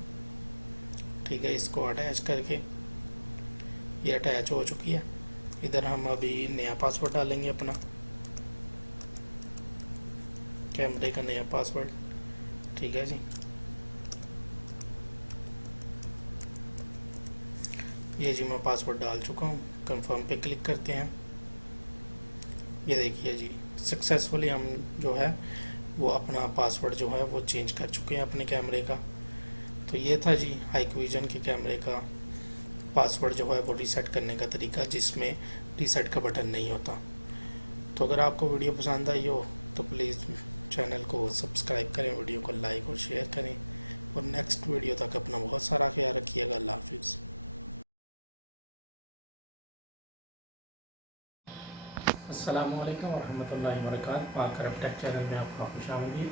ठीक है, इसको अटैच करके ये अटैच हो चुकी है। इधर हम अभी नया पासवर्ड डालेंगे अपना, कैमरे का नया पासवर्ड। ठीक है जी, ये जी मैं पासवर्ड डाल चुका हूँ। कंफर्म पे क्लिक करते हैं। ये देखिए जी, सक्सेसफुली हम जो है वो अपना पासवर्ड जो है वो चेंज कर चुके हैं अपने कैमरे का। तो ये था जी हाईक्विजन के कैमरे का पासवर्ड जो है वो रीसेट करने का तरीका, जिसमें रीसेट का बटन नहीं होता। तो अगर आपको वीडियो पसंद आई हो तो प्लीज़ चैनल को सब्सक्राइब करें, वीडियो को लाइक और शेयर करें और नेक्स्ट वीडियो तक अपना बहुत सारा ख्याल रखिएगा। अल्लाह हाफिज़। अस्सलामुअलैकुम वरहमतुल्लाहि वबरकातुहू। पाक अरब टेक चैनल में आपका खुशामदीद,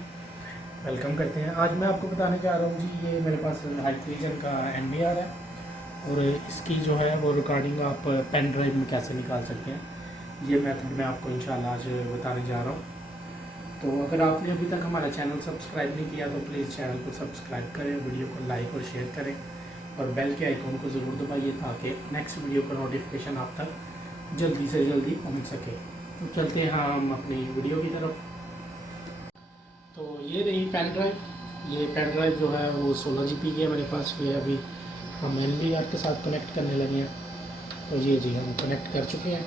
वेलकम करते हैं। आज मैं आपको बताने जा रहा हूँ जी, ये मेरे पास हाईक्विजन का NVR है और इसकी जो है वो रिकॉर्डिंग आप पेन ड्राइव में कैसे निकाल सकते हैं, ये मेथड मैं आपको इंशाल्लाह आज बताने जा रहा हूँ। तो अगर आपने अभी तक हमारा चैनल सब्सक्राइब नहीं किया तो प्लीज़ चैनल को सब्सक्राइब करें, वीडियो को लाइक और शेयर करें और बेल के आइकन को ज़रूर दबाइए ताकि नेक्स्ट वीडियो का नोटिफिकेशन आप तक जल्दी से जल्दी पहुंच सके। तो चलते हैं हम अपनी वीडियो की तरफ। तो ये रही पेन ड्राइव। ये पेन ड्राइव जो है वो 16 GB की है मेरे पास। ये अभी हम NVR के साथ कनेक्ट करने लगे हैं। तो ये जी हम कनेक्ट कर चुके हैं।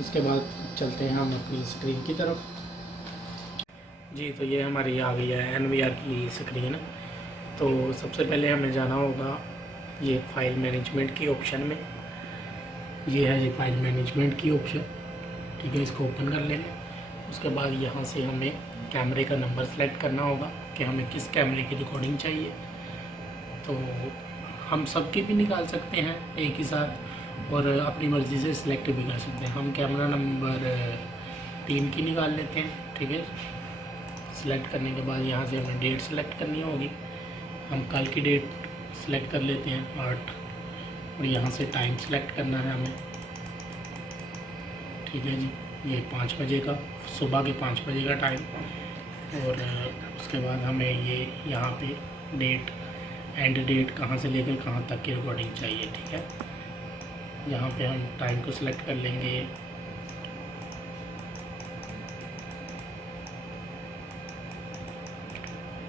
इसके बाद चलते हैं हम अपनी स्क्रीन की तरफ। जी तो ये हमारी आ गई है NVR की स्क्रीन। तो सबसे पहले हमें जाना होगा ये फाइल मैनेजमेंट की ऑप्शन में। ये है जी फाइल मैनेजमेंट की ऑप्शन। ठीक है, इसको ओपन कर लेंगे। उसके बाद यहाँ से हमें कैमरे का नंबर सेलेक्ट करना होगा कि हमें किस कैमरे की रिकॉर्डिंग चाहिए। तो हम सबकी भी निकाल सकते हैं एक ही साथ और अपनी मर्ज़ी से सिलेक्ट भी कर सकते हैं। हम कैमरा नंबर 3 की निकाल लेते हैं। ठीक है, सिलेक्ट करने के बाद यहाँ से हमें डेट सेलेक्ट करनी होगी। हम कल की डेट सेलेक्ट कर लेते हैं 8 और यहाँ से टाइम सेलेक्ट करना है हमें। ठीक है जी, ये 5 बजे का, सुबह के 5 बजे का टाइम। और उसके बाद हमें ये यहाँ पे डेट, एंड डेट कहाँ से लेकर कहाँ तक की रिकॉर्डिंग चाहिए। ठीक है, यहाँ पे हम टाइम को सिलेक्ट कर लेंगे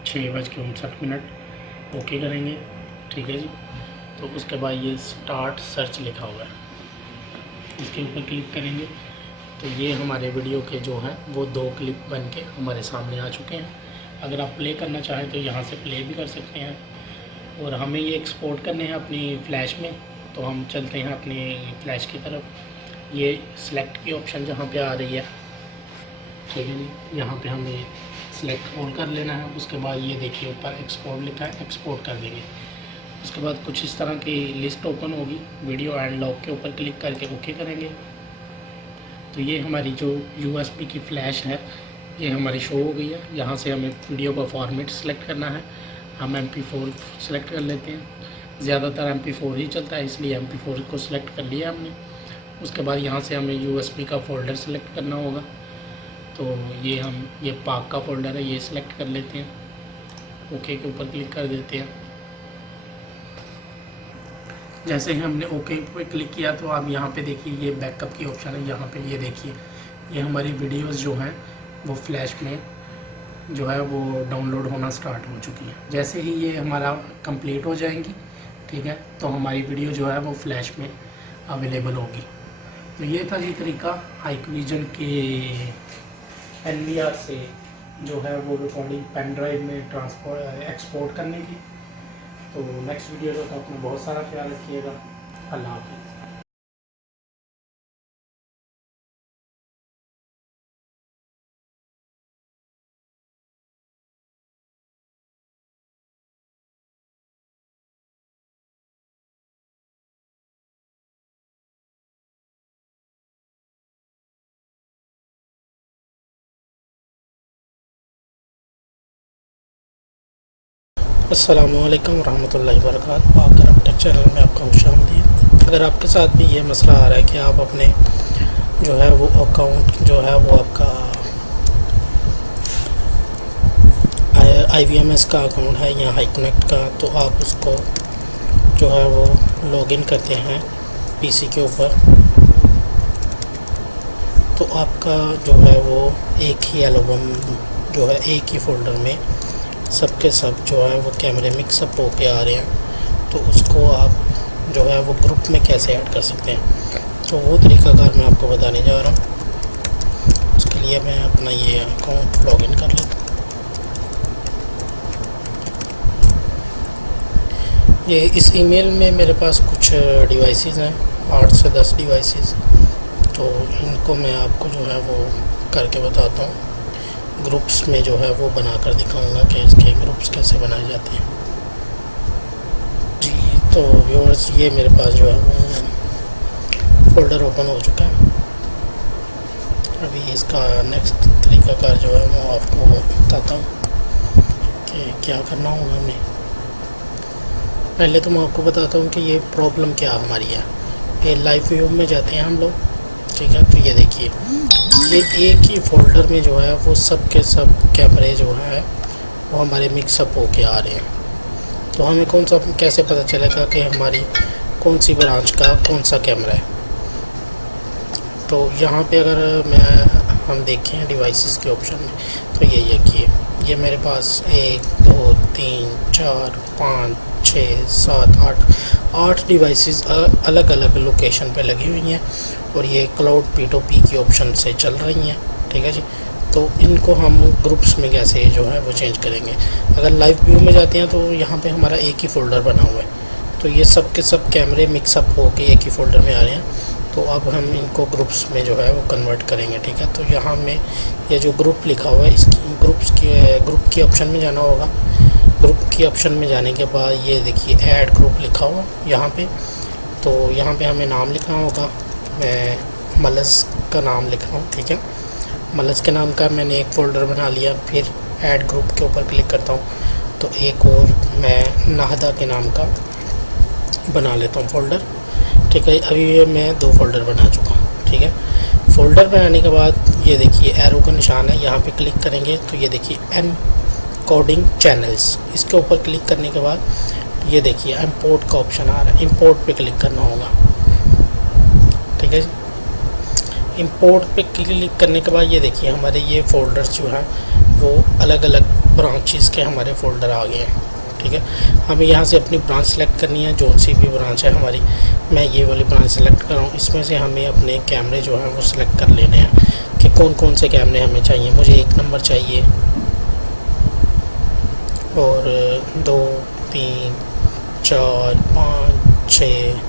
6:59। ओके करेंगे। ठीक है जी, तो उसके बाद ये स्टार्ट सर्च लिखा हुआ है, इसके ऊपर क्लिक करेंगे तो ये हमारे वीडियो के जो हैं वो 2 क्लिप बन के हमारे सामने आ चुके हैं। अगर आप प्ले करना चाहें तो यहाँ से प्ले भी कर सकते हैं, और हमें ये एक्सपोर्ट करने हैं अपनी फ़्लैश में। तो हम चलते हैं अपनी फ़्लैश की तरफ। ये सिलेक्ट की ऑप्शन जहाँ पे आ रही है, ठीक है जी, यहाँ पे हमें सिलेक्ट ऑन कर लेना है। उसके बाद ये देखिए ऊपर एक्सपोर्ट लिखा है, एक्सपोर्ट कर देंगे। उसके बाद कुछ इस तरह की लिस्ट ओपन होगी, वीडियो एंड लॉग के ऊपर क्लिक करके ओके करेंगे। तो ये हमारी जो USB की फ़्लैश है ये हमारी शो हो गई है। यहाँ से हमें वीडियो का फॉर्मेट सेलेक्ट करना है, हम MP4 सेलेक्ट कर लेते हैं। ज़्यादातर MP4 ही चलता है, इसलिए MP4 को सिलेक्ट कर लिया हमने। उसके बाद यहाँ से हमें USB का फ़ोल्डर सेलेक्ट करना होगा। तो ये पाक का फ़ोल्डर है, ये सिलेक्ट कर लेते हैं, ओके के ऊपर क्लिक कर देते हैं। जैसे ही हमने ओके पे क्लिक किया तो आप यहाँ पे देखिए ये बैकअप की ऑप्शन है। यहाँ पे ये देखिए ये हमारी वीडियोस जो हैं वो फ्लैश में जो है वो डाउनलोड होना स्टार्ट हो चुकी है। जैसे ही ये हमारा कंप्लीट हो जाएंगी, ठीक है, तो हमारी वीडियो जो है वो फ्लैश में अवेलेबल होगी। तो ये था जी तरीका हाइकविजन के NVR से जो है वो रिकॉर्डिंग पेन ड्राइव में एक्सपोर्ट करने की। तो नेक्स्ट वीडियो तक अपना बहुत सारा ख्याल रखिएगा। अल्लाह हाफ़िज़। अस्सलामुअलैकुम रहमतुल्लाहि व बरकातहू। पाकर अपटेक चैनल में आपका खुशामदीद। अगर आपके साथ भी ये मसला आ रहा है कि आप अपने जो है वो अकाउंट जो है वो आपका IVMS का अकाउंट है या हाईकनेक्ट का, तो आप उसको जो है वो लॉगिन करते हैं PC के ऊपर, तो आपका जो है वो एक ही एल्बम जो है एक ही फ़ोल्डर में सबके सब जो है वो कैमरे मिक्सअप होके आ रहे हैं। तो उसको आप जो है वो ग्रुप में कैसे ऐड कर सकते हैं, तो वो तरीक़ाकार मैं आपको बताने जा रहा हूँ। उसके लिए मैं अपना ये अकाउंट लॉगिन कर लेता हूँ। ये इस ईमेल में मेरे पास कुछ डिवाइसेस हैं, 8 से 10 डिवाइसेस। तो इनको मैं आपको जो है वो करके बताता हूँ। ग्रुप्स में जो है वो बना कर दिखाऊंगा कि इसके ग्रुप्स कैसे बनाए जाते हैं जी। तो व्यूअर्स ये मेरे पास जो है वो फ़ोल्डर ओपन हो चुका है। अभी इसका नेक्स्ट तरीक़ाकार जो है वो आपको बताता हूँ कि क्या करना होगा हमें। पहले तो मैं आपको बताता हूँ कि ये प्रॉब्लम क्या हमारी है। ये लाइव व्यू में जाते हैं हम लोग, ठीक है। तो ये देखिए ये एक ही फ़ोल्डर में जो है वो सब के सब कैमरे जो है वो हमारे मिक्सअप होके आ रहे हैं। तो हमें कौन सा कैसे पता चलेगा कि हमारी कौन सी ब्रांच का कौन सा कैमरा है। तो यहाँ पे अगर हम देखें डिवाइसेस के ऑप्शन में, तो ये देखिए ये मेरे पास 1 2 3 4 5 6 7 8 डिवाइसेस अलग अलग लोकेशन पे लगी हुई हैं, और ये क्लाउड P2P की ऑप्शन से चल रही हैं, ठीक है जी। तो इनको हम ग्रुप्स में कैसे जो है वो चेंज करेंगे। अगर लाइव व्यू में जाते हैं तो यहाँ पे हमारा एक ही फ़ोल्डर बना हुआ है, तो ये सब के सब कैमरे मिक्सअप हो के एक ही फ़ोल्डर में आ रहे हैं। तो अब हम इनको ग्रुप्स में जो है वो कन्वर्ट करेंगे, ठीक है। तो यहाँ में ये जो ग्रुप लिखा हुआ है इसकी ग्रुप की ऑप्शन में जाना होगा। ग्रुप की ऑप्शन में जाने के बाद ये देखिए ऐड ग्रुप लिखा हुआ यहाँ पे। तो यहाँ पे हमें नाम लिखना होगा। मैं मलस का नाम लिख रहा हूँ, ठीक है। मलस के नाम का मैंने एक फ़ोल्डर बना लिया। फिर ऐड ग्रुप के ऊपर क्लिक करता हूँ तो एक और मैं नाहदा के नाम का बना लेता हूँ फ़ोल्डर, ठीक है। अभी ये मैं 2 फ़ोल्डर बना चुका हूँ, ठीक है। फ़ोल्डर बनाने के बाद ये देखिए एरो का निशान है, यहाँ पे क्लिक करेंगे तो ये देखिए एनकोडिंग चैनल्स, इसके ऊपर क्लिक करने के बाद ये देखिए इंपोर्ट का ऑप्शन आ रहा है। इंपोर्ट पे क्लिक करना होगा, ठीक है जी। इंपोर्ट पे क्लिक करने के बाद ये देखिए हमारे ये फ़ोल्डर्स जो हैं वो अलग अलग ब्रांचेस के हमारे फ़ोल्डर आ गए हैं, ठीक है। हमें यहाँ से अपनी ब्रांच सेलेक्ट करनी है, जो सी भी ब्रांच है हमारी। मैं ये वाली ब्रांच सेलेक्ट कर रहा हूँ। इसमें से हमें अपने कैमरे जो हैं वो सिलेक्ट कर लेने हैं कि कौन कौन से कैमरे हमें चाहिए। मुझे 1 नंबर चाहिए और 2, 3, 4, 5, 6,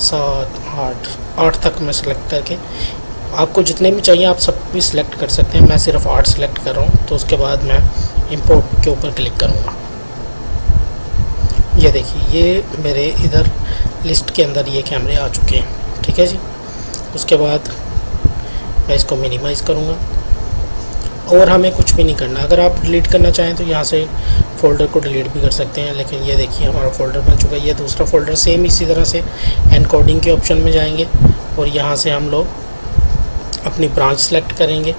7, 8 तक मैं सिलेक्ट करके, आपको जितने भी चाहिए आप सब भी सिलेक्ट कर सकते हैं। मैं सिर्फ 8 सिलेक्ट कर रहा हूँ। तो उसके बाद मैं इंपोर्ट के ऊपर क्लिक करूँगा। ये देखिए, ये मेरे इधर लिस्ट के अंदर ये कैमरे आ चुके हैं, ठीक है जी। उसके बाद मैं इसको मिनिमाइज़ करूँगा और हमें कुछ भी नहीं करना। अगर आप डिलीट करना चाहें तो यहाँ से फ़ोल्डर को डिलीट भी कर सकते हैं, लेकिन ये देखिए हमारा फ़ोल्डर बन चुका है। ये दूसरा फ़ोल्डर सेम इसी तरह से एनकोडिंग के ऑप्शन में जाएंगे और यहाँ से हम लोग अपनी ब्रांच सेलेक्ट करेंगे।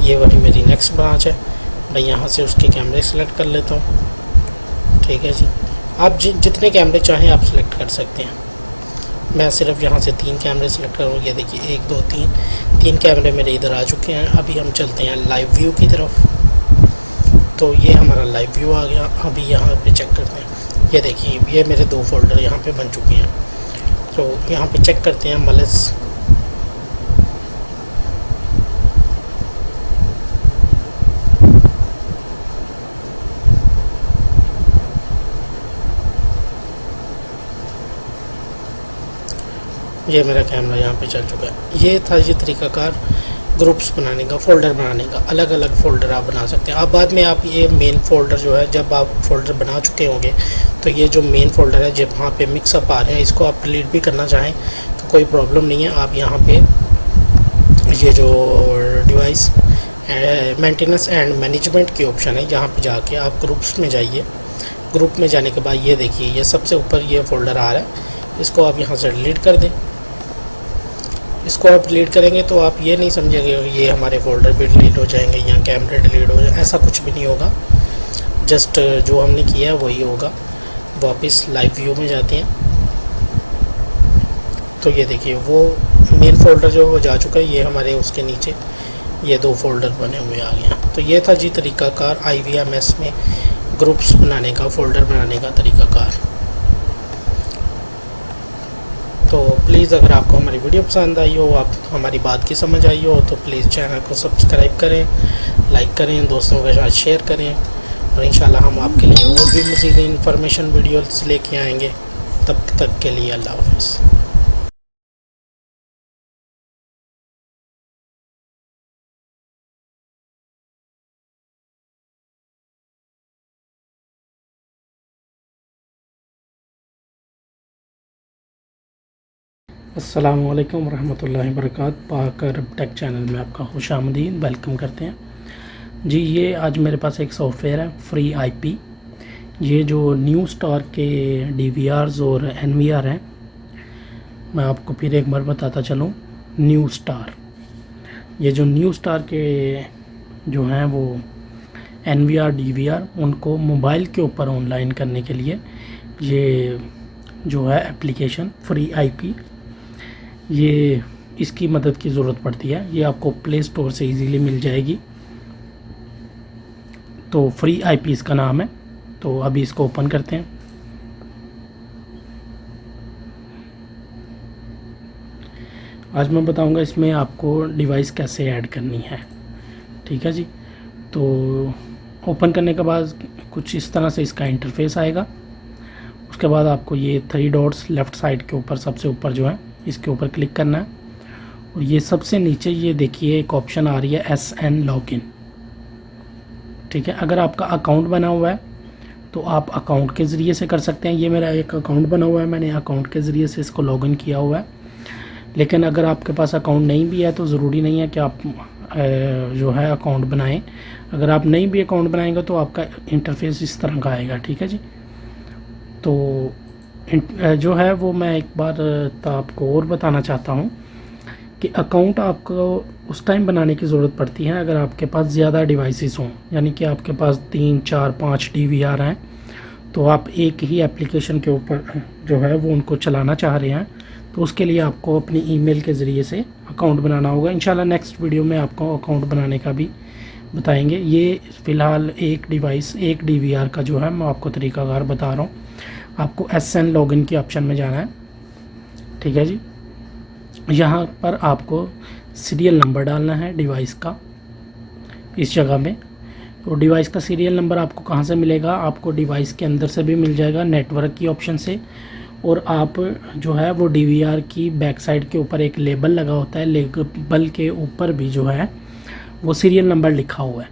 ये वाली मेरी नेक्स्ट ब्रांच है। मैं यहाँ से उसके कैमरे सेलेक्ट कर लेता हूँ, ठीक है जी। आप जितने कैमरे चाहें आप सेलेक्ट कर सकते हैं। मैं सिर्फ यहाँ से 3 कैमरे सेलेक्ट करूँ। ये देखिए 1, 2, 3 कैमरे मेरे इधर आ चुके हैं। अभी हम चलते हैं लाइव व्यू की तरफ। तो ये हमारा लाइव व्यू आ गया। अभी यहाँ पे चेक करते हैं। ये देखिए, ये मेरे 2 फ़ोल्डर यहाँ पे बन चुके हैं। तो यहाँ पे चेक करते हैं मलस। ये मेरा कैमरा यहाँ पे चल चुका है। ये था ये तरीक़ाकार ग्रुप्स बनाने का, फ़ोल्डर बनाने का। अलग अलग फ़ोल्डर आप बना सकते हैं। अब बाद में आप ये मेन फ़ोल्डर जो है, जब आप फ़ोल्डर बना चुके होंगे तो ये जो मेन फ़ोल्डर है, जब वहाँ पे मिक्सअप आ रहे हैं, इसको आप डिलीट भी करना चाहें तो कोई प्रॉब्लम नहीं है। आप यहाँ पे ये जो डिवाइस मेंटेनेंस एंड मैनेजमेंट की ऑप्शन है, यहाँ पे जाके आप ग्रुप्स में जाइए। ग्रुप में जाने के बाद ये देखिए, ये सबसे ऊपर ये फ़ोल्डर आ रहा है। इसको आप यहाँ से डिलीट कर दें। इसको आप डिलीट करेंगे तो आप ये नहीं समझेंगे ये हमारे फ़ोल्डर भी डिलीट हो जाएंगे या कैमरे डिलीट हो जाए, ऐसा कुछ भी नहीं होगा। जस्ट जो हमने किया है वही होगा। वापस लाइव व्यू में जाते हैं तो ये देखिए वो मेन फ़ोल्डर जो वो जा चुका है। ये हमारे उसके नीचे ये 2 फ़ोल्डर बने हुए आ गए हैं। तो ये था जी तरीक़ाकार IVMS में ग्रुप्स बनाने का, फ़ोल्डर बनाने का तरीक़ाकार। तो प्लीज़ अगर आपको हमारी वीडियो पसंद आई हो, आप हमारी बात की समझ आई हो, तो प्लीज़ चैनल को सब्सक्राइब करें, लाइक करें, दोस्तों के साथ शेयर करें और इंशाल्लाह हम आपके लिए और भी मज़ीद इंफॉर्मेशन वीडियोस लेके आएंगे। तब तक के लिए अल्लाह हाफ़िज़। अस्सलामुअलैकुम रहमतुल्लाहि वबरकातुहू। पाक अरब टेक चैनल में आपका खुशामदीद, वेलकम करते हैं जी। ये आज मेरे पास एक सॉफ्टवेयर है फ्री IP। ये जो न्यू स्टार के DVRs और NVR हैं, मैं आपको फिर एक बार बताता चलूँ। न्यू स्टार, ये जो न्यू स्टार के जो हैं वो NVR DVR, उनको मोबाइल के ऊपर ऑनलाइन करने के लिए ये जो है एप्लीकेशन फ्री IP, ये इसकी मदद की ज़रूरत पड़ती है। ये आपको प्ले स्टोर से इजीली मिल जाएगी। तो फ्री IP इसका नाम है। तो अभी इसको ओपन करते हैं। आज मैं बताऊंगा इसमें आपको डिवाइस कैसे ऐड करनी है, ठीक है जी। तो ओपन करने के बाद कुछ इस तरह से इसका इंटरफेस आएगा। उसके बाद आपको ये 3 डॉट्स लेफ़्ट साइड के ऊपर सबसे ऊपर जो है इसके ऊपर क्लिक करना है और ये सबसे नीचे ये देखिए एक ऑप्शन आ रही है SN लॉगिन, ठीक है। अगर आपका अकाउंट बना हुआ है तो आप अकाउंट के ज़रिए से कर सकते हैं। ये मेरा एक अकाउंट बना हुआ है, मैंने अकाउंट के ज़रिए से इसको लॉगिन किया हुआ है। लेकिन अगर आपके पास अकाउंट नहीं भी है तो ज़रूरी नहीं है कि आप जो है अकाउंट बनाएं। अगर आप नहीं भी अकाउंट बनाएंगे तो आपका इंटरफेस इस तरह का आएगा, ठीक है जी। तो जो है वो मैं एक बार तो आपको और बताना चाहता हूँ कि अकाउंट आपको उस टाइम बनाने की ज़रूरत पड़ती है अगर आपके पास ज़्यादा डिवाइसेस हों, यानी कि आपके पास 3, 4, 5 DVR हैं, तो आप एक ही एप्लीकेशन के ऊपर जो है वो उनको चलाना चाह रहे हैं। तो उसके लिए आपको अपनी ईमेल के ज़रिए से अकाउंट बनाना होगा। इंशाल्लाह नेक्स्ट वीडियो में आपको अकाउंट बनाने का भी बताएंगे। ये फ़िलहाल एक डिवाइस, एक डीवीआर का जो है मैं आपको तरीकाकार बता रहा हूँ। आपको SN लॉगिन के ऑप्शन में जाना है, ठीक है जी। यहाँ पर आपको सीरियल नंबर डालना है डिवाइस का, इस जगह में। तो डिवाइस का सीरियल नंबर आपको कहाँ से मिलेगा? आपको डिवाइस के अंदर से भी मिल जाएगा, नेटवर्क की ऑप्शन से। और आप जो है वो डीवीआर की बैक साइड के ऊपर एक लेबल लगा होता है, लेबल के ऊपर भी जो है वो सीरियल नंबर लिखा हुआ है,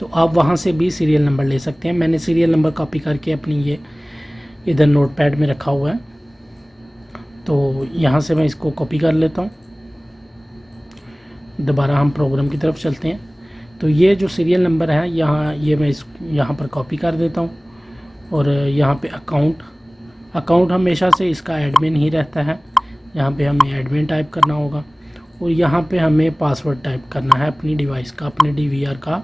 तो आप वहाँ से भी सीरियल नंबर ले सकते हैं। मैंने सीरियल नंबर कॉपी करके अपनी ये इधर नोटपैड में रखा हुआ है, तो यहाँ से मैं इसको कॉपी कर लेता हूँ। दोबारा हम प्रोग्राम की तरफ चलते हैं। तो ये जो सीरियल नंबर है यहाँ, ये मैं यहाँ पर कॉपी कर देता हूँ। और यहाँ पे अकाउंट हमेशा से इसका एडमिन ही रहता है। यहाँ पे हमें एडमिन टाइप करना होगा और यहाँ पे हमें पासवर्ड टाइप करना है अपनी डिवाइस का, अपने डीवीआर का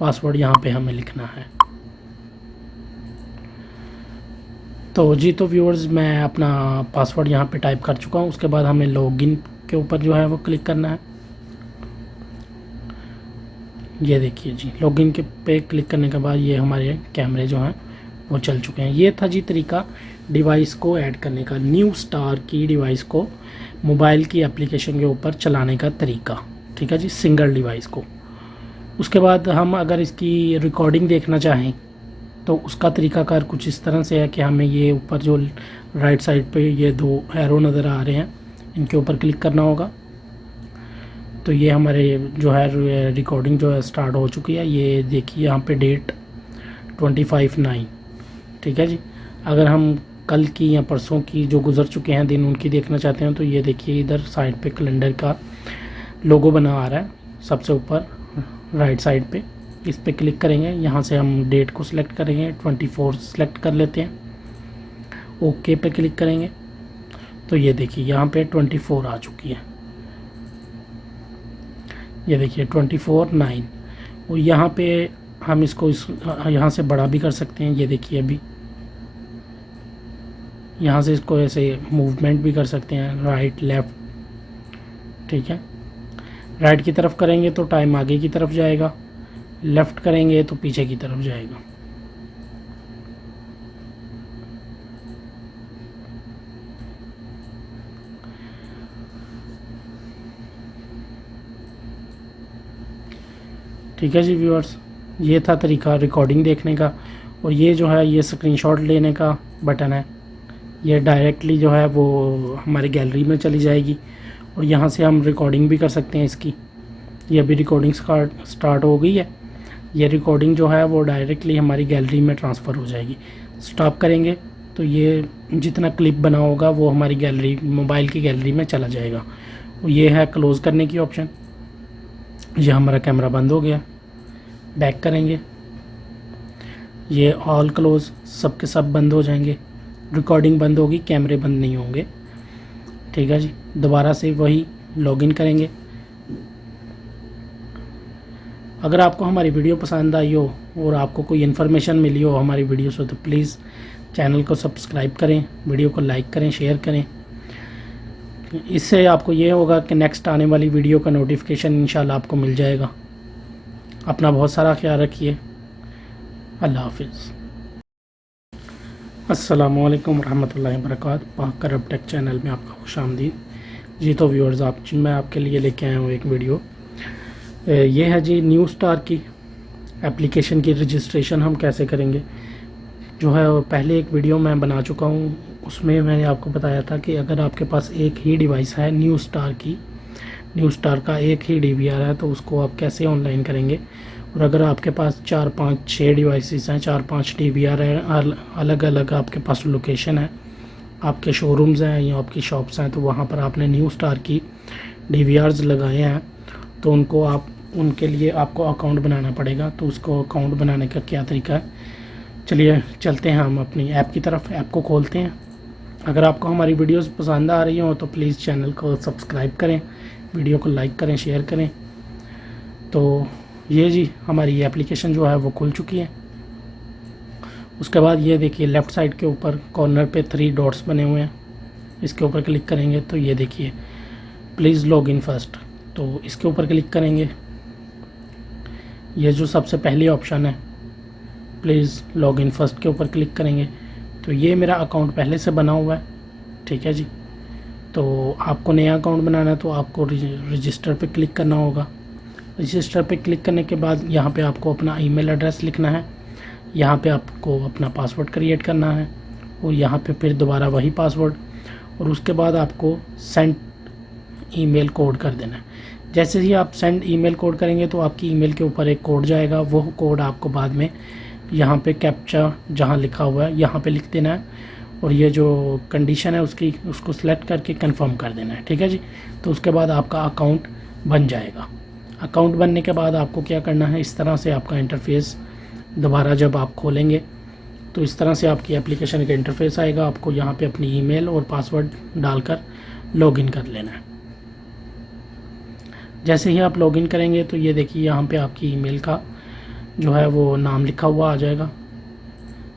पासवर्ड यहाँ पे हमें लिखना है। तो जी, तो व्यूअर्स मैं अपना पासवर्ड यहाँ पे टाइप कर चुका हूँ। उसके बाद हमें लॉगिन के ऊपर जो है वो क्लिक करना है। ये देखिए जी, लॉगिन के पे क्लिक करने के बाद ये हमारे कैमरे जो हैं वो चल चुके हैं। ये था जी तरीका डिवाइस को ऐड करने का, न्यू स्टार की डिवाइस को मोबाइल की एप्लीकेशन के ऊपर चलाने का तरीका, ठीक है जी, सिंगल डिवाइस को। उसके बाद हम अगर इसकी रिकॉर्डिंग देखना चाहें तो उसका तरीकाकार कुछ इस तरह से है कि हमें ये ऊपर जो राइट साइड पे ये 2 एरो नज़र आ रहे हैं, इनके ऊपर क्लिक करना होगा। तो ये हमारे जो है रिकॉर्डिंग जो है स्टार्ट हो चुकी है। ये देखिए यहाँ पे डेट 25/9, ठीक है जी। अगर हम कल की या परसों की जो गुजर चुके हैं दिन, उनकी देखना चाहते हैं तो ये देखिए इधर साइड पे कैलेंडर का लोगो बना आ रहा है सबसे ऊपर राइट साइड पे। इस पे क्लिक करेंगे, यहाँ से हम डेट को सिलेक्ट करेंगे, 24 सेलेक्ट कर लेते हैं। ओके पे क्लिक करेंगे तो ये देखिए यहाँ पे 24 आ चुकी है। ये देखिए 24/9। और यहाँ पे हम इसको यहाँ से बड़ा भी कर सकते हैं। ये देखिए अभी यहाँ से इसको ऐसे मूवमेंट भी कर सकते हैं, राइट लेफ़्ट, ठीक है। राइट की तरफ करेंगे तो टाइम आगे की तरफ जाएगा, लेफ़्ट करेंगे तो पीछे की तरफ जाएगा। ठीक है जी व्यूअर्स, ये था तरीका रिकॉर्डिंग देखने का। और ये जो है ये स्क्रीनशॉट लेने का बटन है, ये डायरेक्टली जो है वो हमारी गैलरी में चली जाएगी और यहाँ से हम रिकॉर्डिंग भी कर सकते हैं इसकी। ये अभी रिकॉर्डिंग स्टार्ट हो गई है। ये रिकॉर्डिंग जो है वो डायरेक्टली हमारी गैलरी में ट्रांसफ़र हो जाएगी। स्टॉप करेंगे तो ये जितना क्लिप बना होगा वो हमारी गैलरी, मोबाइल की गैलरी में चला जाएगा। और ये है क्लोज़ करने की ऑप्शन। ये हमारा कैमरा बंद हो गया, बैक करेंगे, ये ऑल क्लोज़, सब के सब बंद हो जाएंगे, रिकॉर्डिंग बंद होगी, कैमरे बंद नहीं होंगे, ठीक है जी। दोबारा से वही लॉगिन करेंगे। अगर आपको हमारी वीडियो पसंद आई हो और आपको कोई इन्फॉर्मेशन मिली हो हमारी वीडियो से तो प्लीज़ चैनल को सब्सक्राइब करें, वीडियो को लाइक करें, शेयर करें। इससे आपको ये होगा कि नेक्स्ट आने वाली वीडियो का नोटिफिकेशन इंशाल्लाह आपको मिल जाएगा। अपना बहुत सारा ख्याल रखिए। अल्लाह हाफिज़। अस्सलामु अलैकुम रहमतुल्लाहि व बरकातहू। पाक अरब टेक चैनल में आपका खुशामदीद। जी तो व्यूअर्स, मैं आपके लिए लेके आया हूँ एक वीडियो। ये है जी न्यू स्टार की एप्लीकेशन की रजिस्ट्रेशन हम कैसे करेंगे। जो है पहले एक वीडियो मैं बना चुका हूँ, उसमें मैंने आपको बताया था कि अगर आपके पास एक ही डिवाइस है न्यू स्टार का एक ही डीवीआर है तो उसको आप कैसे ऑनलाइन करेंगे। और अगर आपके पास 4, 5, 6 डिवाइसेस हैं, 4, 5 डीवीआर हैं, अलग अलग आपके पास लोकेशन है, आपके शोरूम्स हैं या आपकी शॉप्स हैं, तो वहाँ पर आपने न्यू स्टार की डीवीआर्स लगाए हैं तो उनके लिए आपको अकाउंट बनाना पड़ेगा। तो उसको अकाउंट बनाने का क्या तरीका है, चलिए चलते हैं हम अपनी ऐप की तरफ। ऐप को खोलते हैं। अगर आपको हमारी वीडियोस पसंद आ रही हो तो प्लीज़ चैनल को सब्सक्राइब करें, वीडियो को लाइक करें, शेयर करें। तो ये जी हमारी एप्लीकेशन जो है वो खुल चुकी है। उसके बाद ये देखिए लेफ़्ट साइड के ऊपर कॉर्नर पे 3 डॉट्स बने हुए हैं, इसके ऊपर क्लिक करेंगे तो ये देखिए प्लीज़ लॉग इन फर्स्ट, तो इसके ऊपर क्लिक करेंगे। ये जो सबसे पहली ऑप्शन है प्लीज़ लॉगिन फर्स्ट के ऊपर क्लिक करेंगे तो ये मेरा अकाउंट पहले से बना हुआ है, ठीक है जी। तो आपको नया अकाउंट बनाना है तो आपको रजिस्टर पे क्लिक करना होगा। रजिस्टर पे क्लिक करने के बाद यहाँ पे आपको अपना ईमेल एड्रेस लिखना है, यहाँ पे आपको अपना पासवर्ड क्रिएट करना है और यहाँ पे फिर दोबारा वही पासवर्ड, और उसके बाद आपको सेंड ईमेल कोड कर देना है। जैसे ही आप सेंड ईमेल कोड करेंगे तो आपकी ईमेल के ऊपर एक कोड जाएगा, वो कोड आपको बाद में यहाँ पे कैप्चा जहाँ लिखा हुआ है यहाँ पे लिख देना है और ये जो कंडीशन है उसको सिलेक्ट करके कंफर्म कर देना है, ठीक है जी। तो उसके बाद आपका अकाउंट बन जाएगा। अकाउंट बनने के बाद आपको क्या करना है, इस तरह से आपका इंटरफेस दोबारा जब आप खोलेंगे तो इस तरह से आपकी एप्लीकेशन का इंटरफेस आएगा। आपको यहाँ पे अपनी ईमेल और पासवर्ड डालकर लॉगिन कर लेना है। जैसे ही आप लॉगिन करेंगे तो ये देखिए यहाँ पे आपकी ईमेल का जो है वो नाम लिखा हुआ आ जाएगा।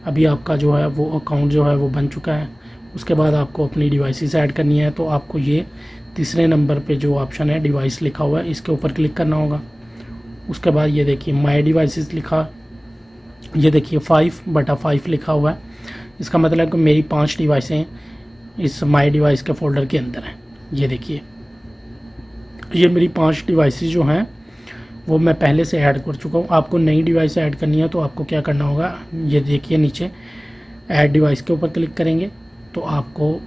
अभी आपका जो है वो अकाउंट जो है वो बन चुका है। उसके बाद आपको अपनी डिवाइसेस ऐड करनी है तो आपको ये तीसरे नंबर पे जो ऑप्शन है डिवाइस लिखा हुआ है इसके ऊपर क्लिक करना होगा। उसके बाद ये देखिए माई डिवाइसेस लिखा, ये देखिए 5/5 लिखा हुआ है। इसका मतलब है कि मेरी 5 डिवाइसें इस माई डिवाइस के फोल्डर के अंदर हैं। ये देखिए ये मेरी 5 डिवाइसेस जो हैं वो मैं पहले से ऐड कर चुका हूँ। आपको नई डिवाइस ऐड करनी है तो आपको क्या करना होगा, ये देखिए नीचे ऐड डिवाइस के ऊपर क्लिक करेंगे तो आपको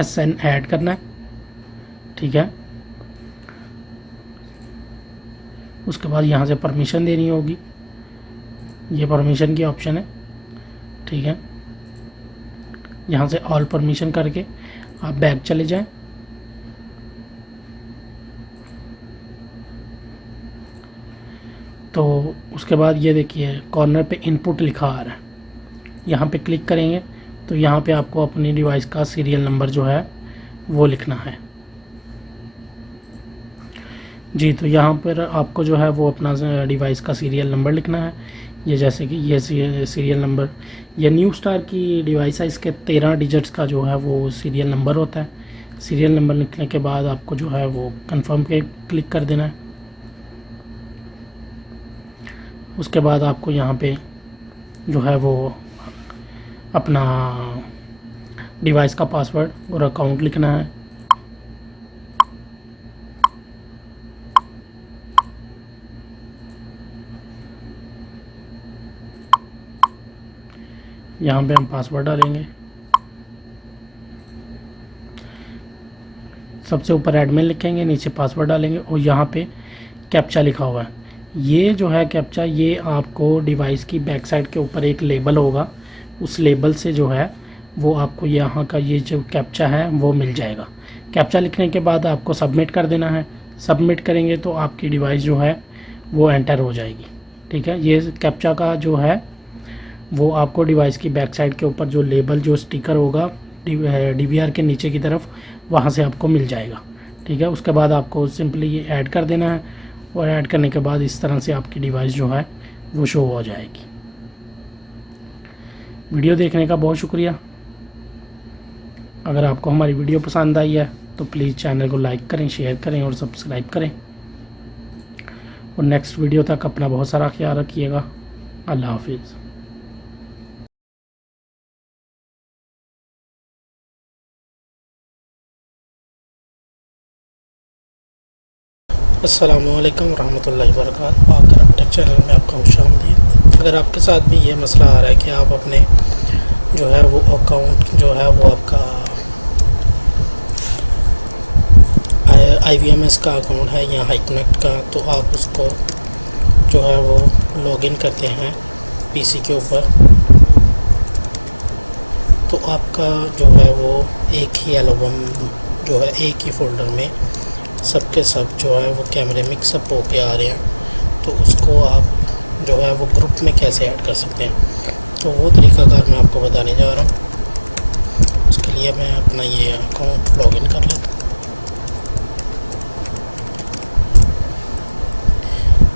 SN ऐड करना है, ठीक है। उसके बाद यहाँ से परमिशन देनी होगी, ये परमिशन की ऑप्शन है, ठीक है। यहाँ से ऑल परमिशन करके आप बैक चले जाएं। तो उसके बाद ये देखिए कॉर्नर पे इनपुट लिखा आ रहा है, यहाँ पे क्लिक करेंगे तो यहाँ पे आपको अपनी डिवाइस का सीरियल नंबर जो है वो लिखना है जी। तो यहाँ पर आपको जो है वो अपना डिवाइस का सीरियल नंबर लिखना है। ये जैसे कि ये सीरियल नंबर, ये न्यू स्टार की डिवाइस है, इसके 13 डिजिट्स का जो है वो सीरियल नंबर होता है। सीरियल नंबर लिखने के बाद आपको जो है वो कंफर्म पे क्लिक कर देना है। उसके बाद आपको यहाँ पे जो है वो अपना डिवाइस का पासवर्ड और अकाउंट लिखना है। यहाँ पे हम पासवर्ड डालेंगे, सबसे ऊपर एडमिन लिखेंगे, नीचे पासवर्ड डालेंगे और यहाँ पे कैप्चा लिखा हुआ है। ये जो है कैप्चा, ये आपको डिवाइस की बैक साइड के ऊपर एक लेबल होगा, उस लेबल से जो है वो आपको यहाँ का ये जो कैप्चा है वो मिल जाएगा। कैप्चा लिखने के बाद आपको सबमिट कर देना है। सबमिट करेंगे तो आपकी डिवाइस जो है वो एंटर हो जाएगी, ठीक है। ये कैप्चा का जो है वो आपको डिवाइस की बैक साइड के ऊपर जो लेबल जो स्टिकर होगा DVR के नीचे की तरफ, वहाँ से आपको मिल जाएगा, ठीक है। उसके बाद आपको सिंपली ये ऐड कर देना है और ऐड करने के बाद इस तरह से आपकी डिवाइस जो है वो शो हो जाएगी। वीडियो देखने का बहुत शुक्रिया। अगर आपको हमारी वीडियो पसंद आई है तो प्लीज़ चैनल को लाइक करें, शेयर करें और सब्सक्राइब करें। और नेक्स्ट वीडियो तक अपना बहुत सारा ख्याल रखिएगा। अल्लाह हाफिज़। अस्सलामुअलैकुम रहमतुल्लाहि व बरकातहू। पाकर अपटेक चैनल में आपका खुशामदीद। अगर आपके साथ भी ये मसला आ रहा है कि आप अपने जो है वो अकाउंट जो है वो आपका IVMS का अकाउंट है या हाईकनेक्ट का, तो आप उसको जो है वो लॉगिन करते हैं PC के ऊपर, तो आपका जो है वो एक ही एल्बम जो है एक ही फोल्डर में सबके सब जो है वो कैमरे मिक्सअप होके आ रहे हैं। तो उसको आप जो है वो ग्रुप में कैसे ऐड कर सकते हैं, तो वो तरीक़ाकार मैं आपको बताने जा रहा हूँ। उसके लिए मैं अपना ये अकाउंट लॉगिन कर लेता हूँ।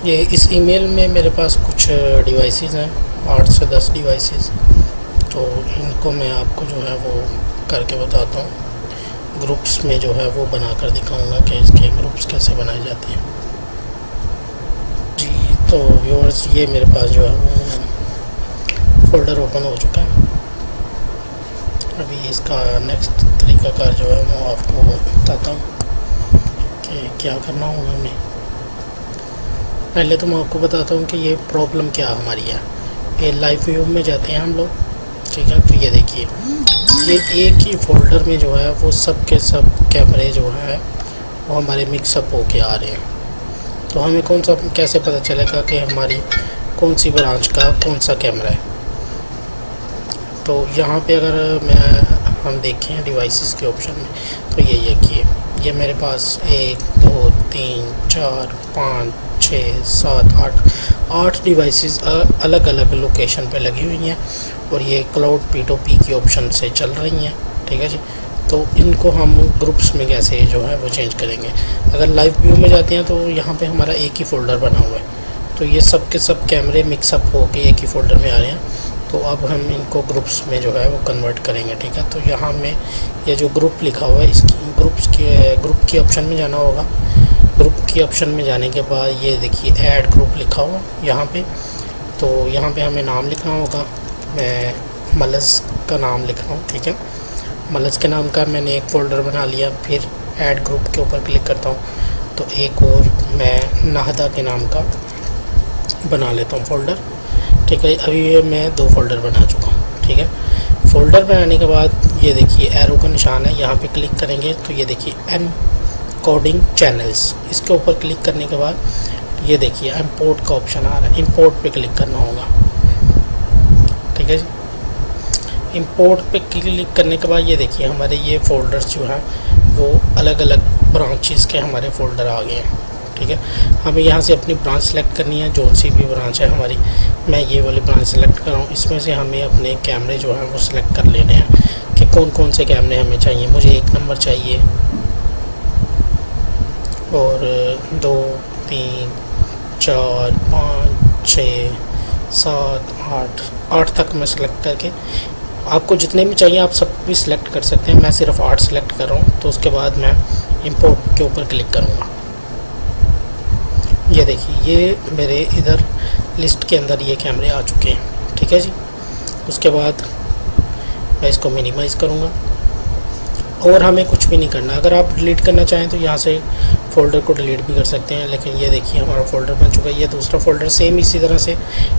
ये इस ईमेल में मेरे पास कुछ डिवाइसेस हैं, 8 से 10 डिवाइसेस, तो इनको मैं आपको जो है वो करके बताता हूँ। ग्रुप्स में जो है वो बना कर दिखाऊंगा कि इसके ग्रुप्स कैसे बनाए जाते हैं जी। तो तो व्यूअर्स ये मेरे पास जो है फोल्डर ओपन हो चुका है। अभी इसका नेक्स्ट तरीकाकार जो है वो आपको बताता हूँ कि क्या करना होगा हमें। पहले तो मैं आपको बताता हूँ कि ये प्रॉब्लम क्या हमारी है। ये लाइव व्यू में जाते हैं हम लोग, ठीक है। तो ये देखिए, ये एक ही फोल्डर में जो है वो सब के सब कैमरे जो है वो हमारे मिक्सअप होके आ रहे हैं। तो हमें कौन सा कैसे पता चलेगा कि हमारी कौन सी ब्रांच का कौन सा कैमरा है। तो यहाँ पे अगर हम देखें डिवाइसेस के ऑप्शन में, तो ये देखिए, ये मेरे पास 1 2 3 4 5 6 7 8 डिवाइसेस अलग अलग लोकेशन पे लगी हुई हैं और ये क्लाउड P2P की ऑप्शन से चल रही हैं, ठीक है जी। तो इनको हम ग्रुप्स में कैसे जो है वो चेंज करेंगे। अगर लाइव व्यू में जाते हैं तो यहाँ पे हमारा एक ही फ़ोल्डर बना हुआ है, तो ये सब के सब कैमरे मिक्सअप हो के एक ही फ़ोल्डर में आ रहे हैं। तो अब हम इनको ग्रुप्स में जो है वो कन्वर्ट करेंगे, ठीक है। तो यहाँ में ये जो ग्रुप लिखा हुआ है, इसकी ग्रुप की ऑप्शन में जाना होगा। ग्रुप की ऑप्शन में जाने के बाद ये देखिए ऐड ग्रुप लिखा हुआ यहाँ पे। तो यहाँ पे हमें नाम लिखना होगा। मैं मलस का नाम लिख रहा हूँ, ठीक है। मलस के नाम का मैंने एक फ़ोल्डर बना लिया। फिर ऐड ग्रुप के ऊपर क्लिक करता हूँ तो एक और मैं नाहदा के नाम का बना लेता हूँ फ़ोल्डर, ठीक है। अभी ये मैं 2 फ़ोल्डर बना चुका हूँ, ठीक है। फ़ोल्डर बनाने के बाद ये देखिए एरो का निशान है, यहाँ पे क्लिक करेंगे तो ये देखिए एनकोडिंग चैनल्स, इसके ऊपर क्लिक करने के बाद ये देखिए इंपोर्ट का ऑप्शन आ रहा है। इंपोर्ट पे क्लिक करना होगा, ठीक है जी। इंपोर्ट पे क्लिक करने के बाद ये देखिए हमारे ये फ़ोल्डर्स जो हैं वो अलग अलग ब्रांचेस के हमारे फ़ोल्डर आ गए हैं, ठीक है। हमें यहाँ से अपनी ब्रांच सेलेक्ट करनी है, जो सी भी ब्रांच है हमारी। मैं ये वाली ब्रांच सेलेक्ट कर रहा हूँ। इसमें से हमें अपने कैमरे जो हैं वो सिलेक्ट कर लेने हैं कि कौन कौन से कैमरे हमें चाहिए। मुझे 1 नंबर चाहिए और 2 3 4 5 6 7 8 तक मैं सिलेक्ट करके, आपको जितने भी चाहिए आप सब भी सिलेक्ट कर सकते हैं। मैं सिर्फ 8 सिलेक्ट कर रहा हूँ। तो उसके बाद मैं इंपोर्ट के ऊपर क्लिक करूँगा। ये देखिए ये मेरे इधर लिस्ट के अंदर ये कैमरे आ चुके हैं, ठीक है जी। उसके बाद मैं इसको मिनिमाइज़ करूँगा और हमें कुछ भी नहीं करना। अगर आप डिलीट करना चाहें तो यहाँ से फ़ोल्डर को डिलीट भी कर सकते हैं, लेकिन ये देखिए हमारा फ़ोल्डर बन चुका है। ये दूसरा फ़ोल्डर सेम इसी तरह से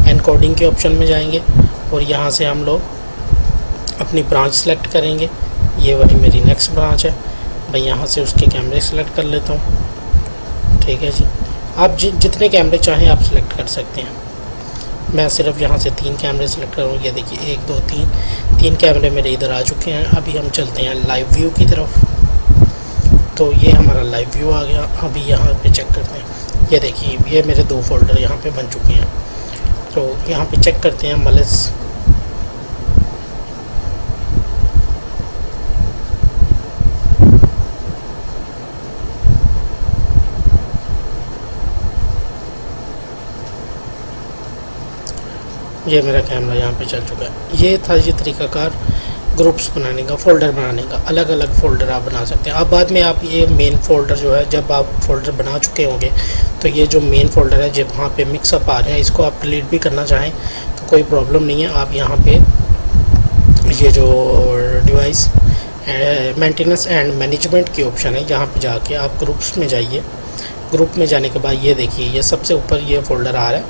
एनकोडिंग के ऑप्शन में जाएंगे और यहाँ से हम लोग अपनी ब्रांच सेलेक्ट करेंगे। ये वाली मेरी नेक्स्ट ब्रांच है, मैं यहाँ से उसके कैमरे सेलेक्ट कर लेता हूँ, ठीक है जी। आप जितने कैमरे चाहें आप सेलेक्ट कर सकते हैं। मैं सिर्फ यहाँ से 3 कैमरे सेलेक्ट करूँ। ये देखिए 1 2 3 कैमरे मेरे इधर आ चुके हैं। अभी हम चलते हैं लाइव व्यू की तरफ। तो ये हमारा लाइव व्यू आ गया। अभी यहाँ पे चेक करते हैं। ये देखिए ये मेरे 2 फ़ोल्डर यहाँ पे बन चुके हैं। तो यहाँ पे चेक करते हैं मलस। ये मेरा कैमरा यहाँ पे चल चुका है। ये था ये तरीकाकार ग्रुप्स बनाने का, फ़ोल्डर बनाने का। अलग अलग फ़ोल्डर आप बना सकते हैं। अब बाद में आप ये मेन फ़ोल्डर जो है, जब आप फ़ोल्डर बना चुके होंगे तो ये जो मेन फ़ोल्डर है जब वहाँ पे मिक्सअप आ रहे हैं, इसको आप डिलीट भी करना चाहें तो कोई प्रॉब्लम नहीं है। आप यहाँ पे ये जो डिवाइस मेंटेनेंस एंड मैनेजमेंट की ऑप्शन है, यहाँ पे जाके आप ग्रुप्स में जाइए। ग्रुप में जाने के बाद ये देखिए ये सबसे ऊपर ये फ़ोल्डर आ रहा है,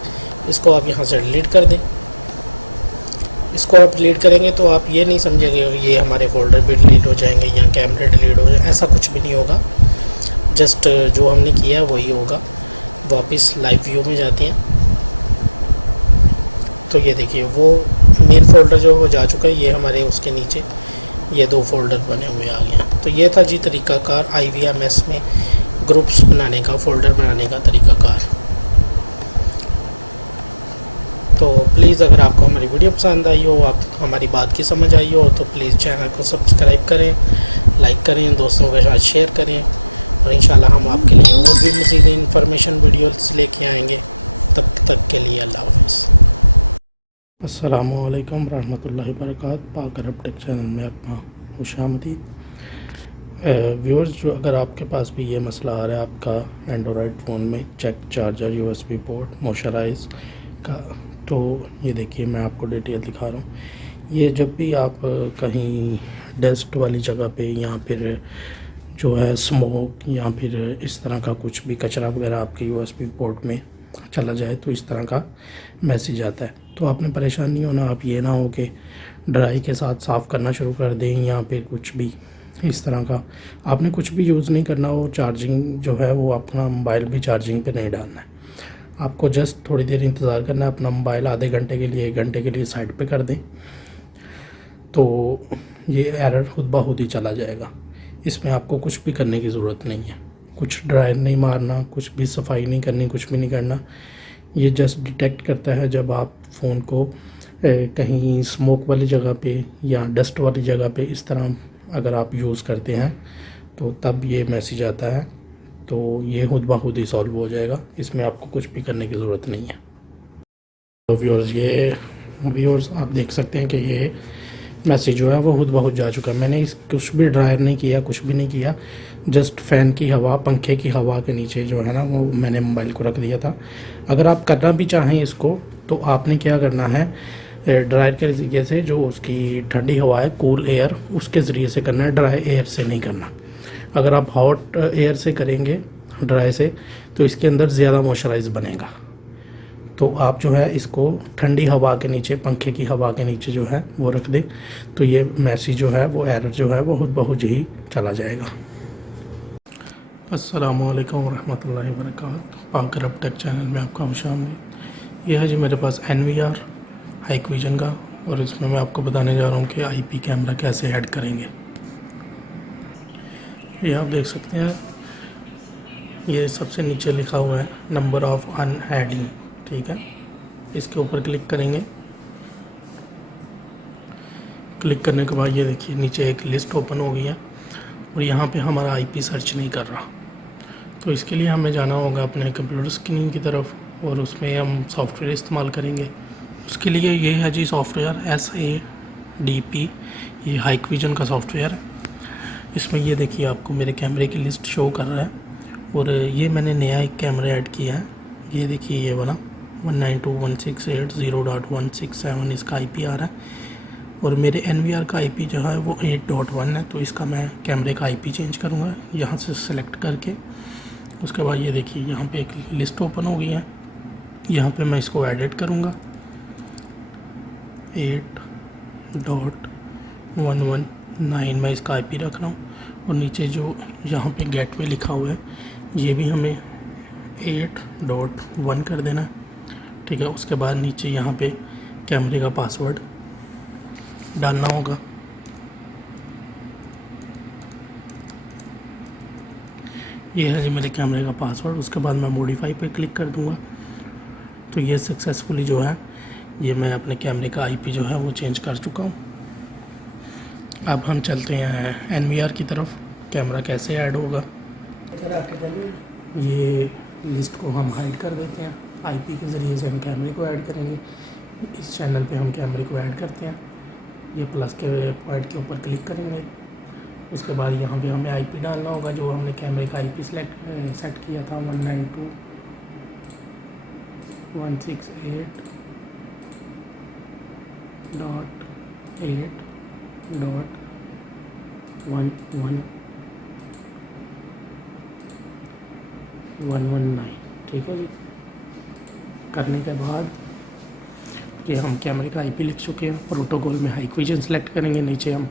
इसको आप यहाँ से डिलीट कर दें। इसको आप डिलीट करेंगे तो आप ये नहीं समझेंगे ये हमारे फ़ोल्डर भी डिलीट हो जाएंगे या कैमरे डिलीट हो जाए, ऐसा कुछ भी नहीं होगा। जस्ट जो हमने किया वही होगा। वापस लाइव व्यू में जाते हैं तो ये देखिए वो मेन फ़ोल्डर जो वो जा चुका है। ये हमारे उसके नीचे ये 2 फ़ोल्डर बने हुए आ गए। तो ये था जी तरीकाकार IVMS में ग्रुप्स बनाने का, फ़ोल्डर बनाने का तरीकाकार। तो प्लीज़ अगर आपको हमारी वीडियो पसंद आई हो, आप हमारी बात की समझ आई हो, तो प्लीज़ चैनल को सब्सक्राइब करें, लाइक करें, दोस्तों के साथ शेयर करें और इंशाल्लाह हम आपके लिए और भी मज़ीद इंफॉर्मेशन वीडियोस लेके आएंगे। तब तक के लिए अल्लाह हाफ़िज़। अस्सलामु अलैकुम रहमतुल्लाहि व बरकातहू। पाक अरब टेक चैनल में आपका खुशामदीद। व्यूअर्स, जो अगर आपके पास भी ये मसला आ रहा है आपका एंड्रॉयड फ़ोन में चेक चार्जर, यूएसबी पोर्ट, मोशराइज का, तो ये देखिए मैं आपको डिटेल दिखा रहा हूँ। ये जब भी आप कहीं डस्ट वाली जगह पे या फिर जो है स्मोक या फिर इस तरह का कुछ भी कचरा वगैरह आपके यूएसबी पोर्ट में चला जाए तो इस तरह का मैसेज आता है। तो आपने परेशान नहीं होना, आप ये ना हो कि ड्राई के साथ साफ़ करना शुरू कर दें या फिर कुछ भी इस तरह का। आपने कुछ भी यूज़ नहीं करना हो, चार्जिंग जो है वो अपना मोबाइल भी चार्जिंग पे नहीं डालना है। आपको जस्ट थोड़ी देर इंतज़ार करना है, अपना मोबाइल आधे घंटे के लिए 1 घंटे के लिए साइड पे कर दें तो ये एरर खुद ब खुद ही चला जाएगा। इसमें आपको कुछ भी करने की ज़रूरत नहीं है, कुछ ड्रायर नहीं मारना, कुछ भी सफाई नहीं करनी, कुछ भी नहीं करना। ये जस्ट डिटेक्ट करता है जब आप फ़ोन को कहीं स्मोक वाली जगह पे या डस्ट वाली जगह पे इस तरह अगर आप यूज़ करते हैं तो तब ये मैसेज आता है। तो ये खुद ब खुद ही सॉल्व हो जाएगा, इसमें आपको कुछ भी करने की ज़रूरत नहीं है। तो व्यूअर्स आप देख सकते हैं कि ये मैसेज जो है वो खुद ब खुद जा चुका है। मैंने इस कुछ भी ड्रायर नहीं किया, कुछ भी नहीं किया, जस्ट फ़ैन की हवा, पंखे की हवा के नीचे जो है ना वो मैंने मोबाइल को रख दिया था। अगर आप करना भी चाहें इसको तो आपने क्या करना है, ड्रायर के ज़रिए से जो उसकी ठंडी हवा है, कूल एयर, उसके ज़रिए से करना है, ड्राई एयर से नहीं करना। अगर आप हॉट एयर से करेंगे ड्राई से तो इसके अंदर ज़्यादा मॉइस्चराइज बनेगा। तो आप जो है इसको ठंडी हवा के नीचे, पंखे की हवा के नीचे जो है वो रख दें तो ये मैसेज जो है वो एरर जो है वो खुद ब खुद ही चला जाएगा। अस्सलामु अलैकुम वरहमतुल्लाहि वबरकातुहू। पाक अरब टेक चैनल में आपका खुशामदीद। यह है जी मेरे पास NVR हाइकविजन का, और इसमें मैं आपको बताने जा रहा हूँ कि IP कैमरा कैसे ऐड करेंगे। ये आप देख सकते हैं, ये सबसे नीचे लिखा हुआ है नंबर ऑफ़ अनएडिंग, ठीक है। इसके ऊपर क्लिक करेंगे। क्लिक करने के बाद ये देखिए नीचे एक लिस्ट ओपन हो गई है और यहाँ पे हमारा IP सर्च नहीं कर रहा। तो इसके लिए हमें जाना होगा अपने कंप्यूटर स्क्रीन की तरफ और उसमें हम सॉफ्टवेयर इस्तेमाल करेंगे। उसके लिए ये है जी सॉफ्टवेयर SADP, ये हाइकविजन का सॉफ्टवेयर है। इसमें ये देखिए आपको मेरे कैमरे की लिस्ट शो कर रहा है और ये मैंने नया एक कैमरा ऐड किया है। ये देखिए ये वाला 192.168.0.167 इसका IP आ रहा है और मेरे NVR का IP जो है वो 8.1 है। तो इसका मैं कैमरे का IP चेंज करूँगा यहाँ से सेलेक्ट करके। उसके बाद ये देखिए यहाँ पे एक लिस्ट ओपन हो गई है, यहाँ पे मैं इसको एडिट करूँगा 8.119 मैं इसका IP रख रहा हूँ। और नीचे जो यहाँ पे गेटवे लिखा हुआ है ये भी हमें 8.1 कर देना है, ठीक है। उसके बाद नीचे यहाँ पे कैमरे का पासवर्ड डालना होगा। ये है जी मेरे कैमरे का पासवर्ड। उसके बाद मैं मॉडिफाई पे क्लिक कर दूँगा तो ये सक्सेसफुली जो है ये मैं अपने कैमरे का IP जो है वो चेंज कर चुका हूँ। अब हम चलते हैं NVR की तरफ। कैमरा कैसे ऐड होगा, ये लिस्ट को हम हाइड कर देते हैं। IP के ज़रिए से हम कैमरे को ऐड करेंगे। इस चैनल पे हम कैमरे को ऐड करते हैं, ये प्लस के पॉइंट के ऊपर क्लिक करेंगे। उसके बाद यहाँ पे हमें IP डालना होगा जो हमने कैमरे का IP सेट किया था 192.8.119, ठीक है जी। करने के बाद ये हम कैमरे का IP लिख चुके हैं। प्रोटोकॉल में हाइकविजन सेलेक्ट करेंगे, नीचे हम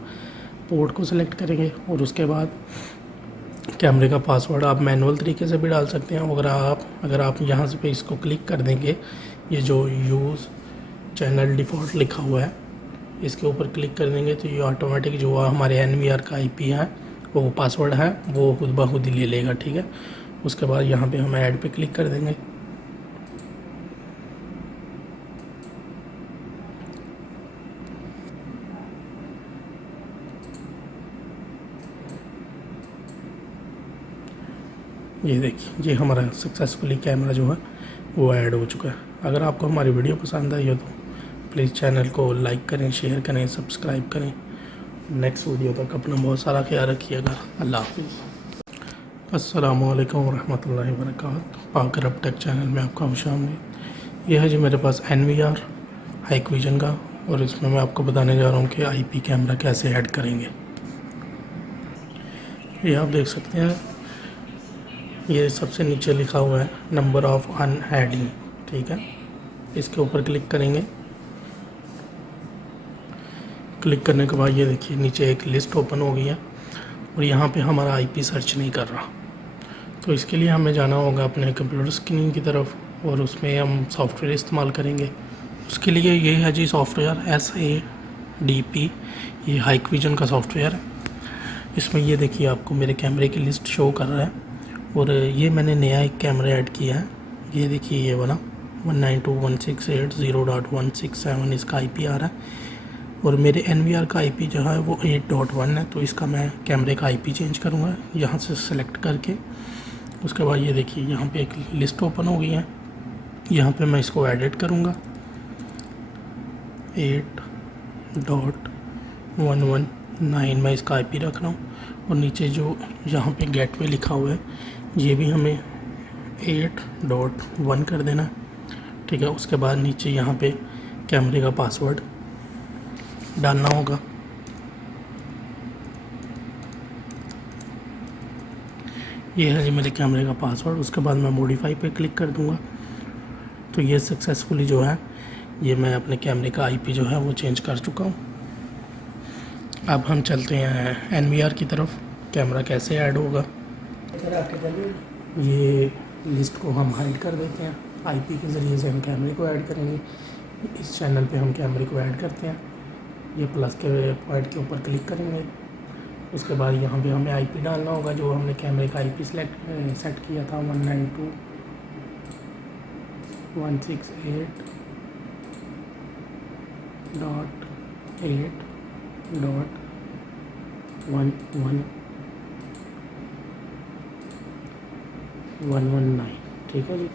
पोर्ट को सिलेक्ट करेंगे और उसके बाद कैमरे का पासवर्ड आप मैनुअल तरीके से भी डाल सकते हैं। अगर आप यहाँ से पे इसको क्लिक कर देंगे, ये जो यूज़ चैनल डिफ़ॉल्ट लिखा हुआ है इसके ऊपर क्लिक कर देंगे तो ये ऑटोमेटिक जो हमारे NVR का IP है वो पासवर्ड है वो खुद ब खुद ही ले लेगा, ठीक है। उसके बाद यहाँ पे हम ऐड पे क्लिक कर देंगे। ये देखिए ये हमारा सक्सेसफुली कैमरा जो है वो ऐड हो चुका है। अगर आपको हमारी वीडियो पसंद आई हो तो प्लीज़ चैनल को लाइक करें, शेयर करें, सब्सक्राइब करें नेक्स्ट वीडियो तक अपना बहुत सारा ख्याल रखिएगा। अल्लाह हाफिज़। अस्सलामु अलैकुम रहमतुल्लाहि व बरकातहू। पाकर अब टेक चैनल में आपका खुशामदीद। यह है जी मेरे पास NVR हाइकविजन का, और इसमें मैं आपको बताने जा रहा हूँ कि IP कैमरा कैसे ऐड करेंगे। ये आप देख सकते हैं, ये सबसे नीचे लिखा हुआ है नंबर ऑफ़ अनएडिंग, ठीक है। इसके ऊपर क्लिक करेंगे। क्लिक करने के बाद ये देखिए नीचे एक लिस्ट ओपन हो गई है, और यहाँ पे हमारा IP सर्च नहीं कर रहा। तो इसके लिए हमें जाना होगा अपने कंप्यूटर स्क्रीन की तरफ, और उसमें हम सॉफ्टवेयर इस्तेमाल करेंगे। उसके लिए ये है जी सॉफ्टवेयर SADP, ये हाइकविजन का सॉफ्टवेयर है। इसमें ये देखिए आपको मेरे कैमरे की लिस्ट शो कर रहा है, और ये मैंने नया एक कैमरा ऐड किया है। ये देखिए ये वाला 192.168.0.167 इसका IP आ रहा है, और मेरे NVR का IP जो है वो 8.1 है। तो इसका मैं कैमरे का IP चेंज करूँगा यहाँ से सेलेक्ट करके। उसके बाद ये देखिए यहाँ पे एक लिस्ट ओपन हो गई है, यहाँ पे मैं इसको एडिट करूँगा 8.119 मैं इसका IP रख रहा हूँ। और नीचे जो यहाँ पे गेटवे लिखा हुआ है ये भी हमें 8.1 कर देना है, ठीक है। उसके बाद नीचे यहाँ पे कैमरे का पासवर्ड डालना होगा। ये है जी मेरे कैमरे का पासवर्ड। उसके बाद मैं मॉडिफाई पे क्लिक कर दूँगा। तो ये सक्सेसफुली जो है ये मैं अपने कैमरे का IP जो है वो चेंज कर चुका हूँ। अब हम चलते हैं NVR की तरफ। कैमरा कैसे ऐड होगा, ये लिस्ट को हम हाइड कर देते हैं। IP के ज़रिए से हम कैमरे को ऐड करेंगे। इस चैनल पे हम कैमरे को ऐड करते हैं। ये प्लस के पॉइंट के ऊपर क्लिक करेंगे। उसके बाद यहाँ पे हमें IP डालना होगा जो हमने कैमरे का IP सेट किया था 192.8.119, ठीक है जी।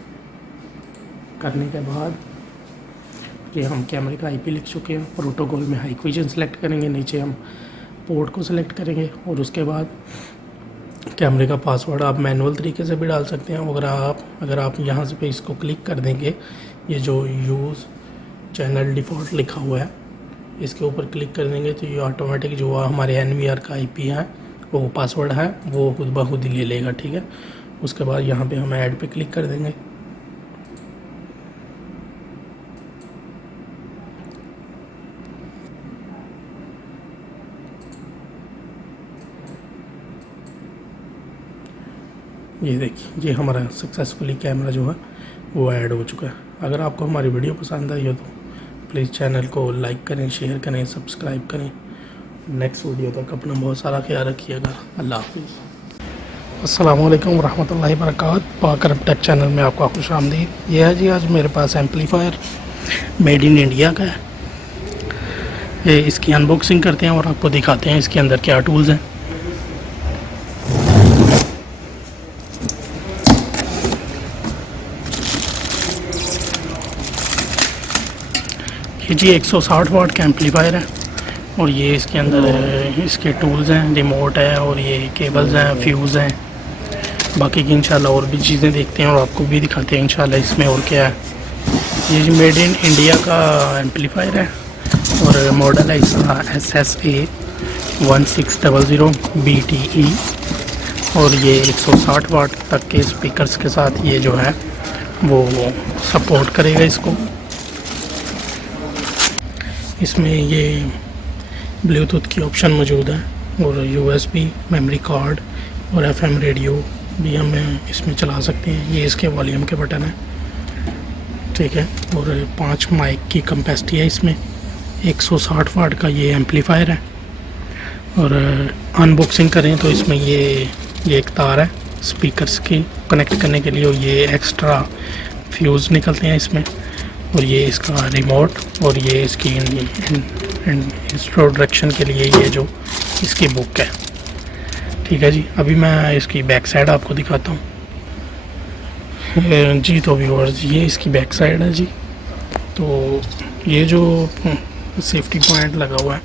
करने के बाद ये हम कैमरे का IP लिख चुके हैं। प्रोटोकॉल में हाइकविजन सेलेक्ट करेंगे, नीचे हम पोर्ट को सिलेक्ट करेंगे, और उसके बाद कैमरे का पासवर्ड आप मैनुअल तरीके से भी डाल सकते हैं। अगर आप यहाँ से पे इसको क्लिक कर देंगे, ये जो यूज़ चैनल डिफ़ॉल्ट लिखा हुआ है इसके ऊपर क्लिक कर देंगे, तो ये ऑटोमेटिक जो हमारे NVR का IP है वो पासवर्ड है वो खुद ब खुद ही ले लेगा, ठीक है। उसके बाद यहाँ पे हम ऐड पे क्लिक कर देंगे। ये देखिए ये हमारा सक्सेसफुली कैमरा जो है वो ऐड हो चुका है। अगर आपको हमारी वीडियो पसंद आई हो तो प्लीज़ चैनल को लाइक करें, शेयर करें, सब्सक्राइब करें। नेक्स्ट वीडियो तक अपना बहुत सारा ख्याल रखिएगा। अल्लाह हाफिज़। अस्सलामु अलैकुम रहमतुल्लाहि व बरकातहू। पाकर अब टेक चैनल में आपका खुशामदीद। ये है जी आज मेरे पास एम्पलीफायर मेड इन इंडिया का है। ये इसकी अनबॉक्सिंग करते हैं और आपको दिखाते हैं इसके अंदर क्या टूल्स हैं। ये जी 160 वाट का एम्पलीफायर है, और ये इसके अंदर इसके टूल्स हैं, रिमोट है, और ये केबल्स हैं, फ्यूज़ हैं। बाकी की इंशाल्लाह और भी चीज़ें देखते हैं और आपको भी दिखाते हैं इंशाल्लाह इसमें और क्या है। ये मेड इन इंडिया का एम्पलीफायर है, और मॉडल है इसका SSA 1600 BTE, और ये 160 वाट तक के स्पीकर्स के साथ ये जो है वो सपोर्ट करेगा इसको। इसमें ये ब्लूटूथ की ऑप्शन मौजूद है, और USB मेमोरी कार्ड और FM रेडियो भी हमें इसमें चला सकते हैं। ये इसके वॉल्यूम के बटन है, ठीक है। और 5 माइक की कैपेसिटी है इसमें। 160 वाट का ये एम्पलीफायर है। और अनबॉक्सिंग करें तो इसमें ये एक तार है स्पीकर्स की कनेक्ट करने के लिए, और ये एक्स्ट्रा फ्यूज़ निकलते हैं इसमें, और ये इसका रिमोट, और ये इसकी इंट्रोडक्शन के लिए ये जो इसकी बुक है, ठीक है जी। अभी मैं इसकी बैक साइड आपको दिखाता हूँ जी। तो व्यूअर्स ये इसकी बैक साइड है जी। तो ये जो सेफ्टी पॉइंट लगा हुआ है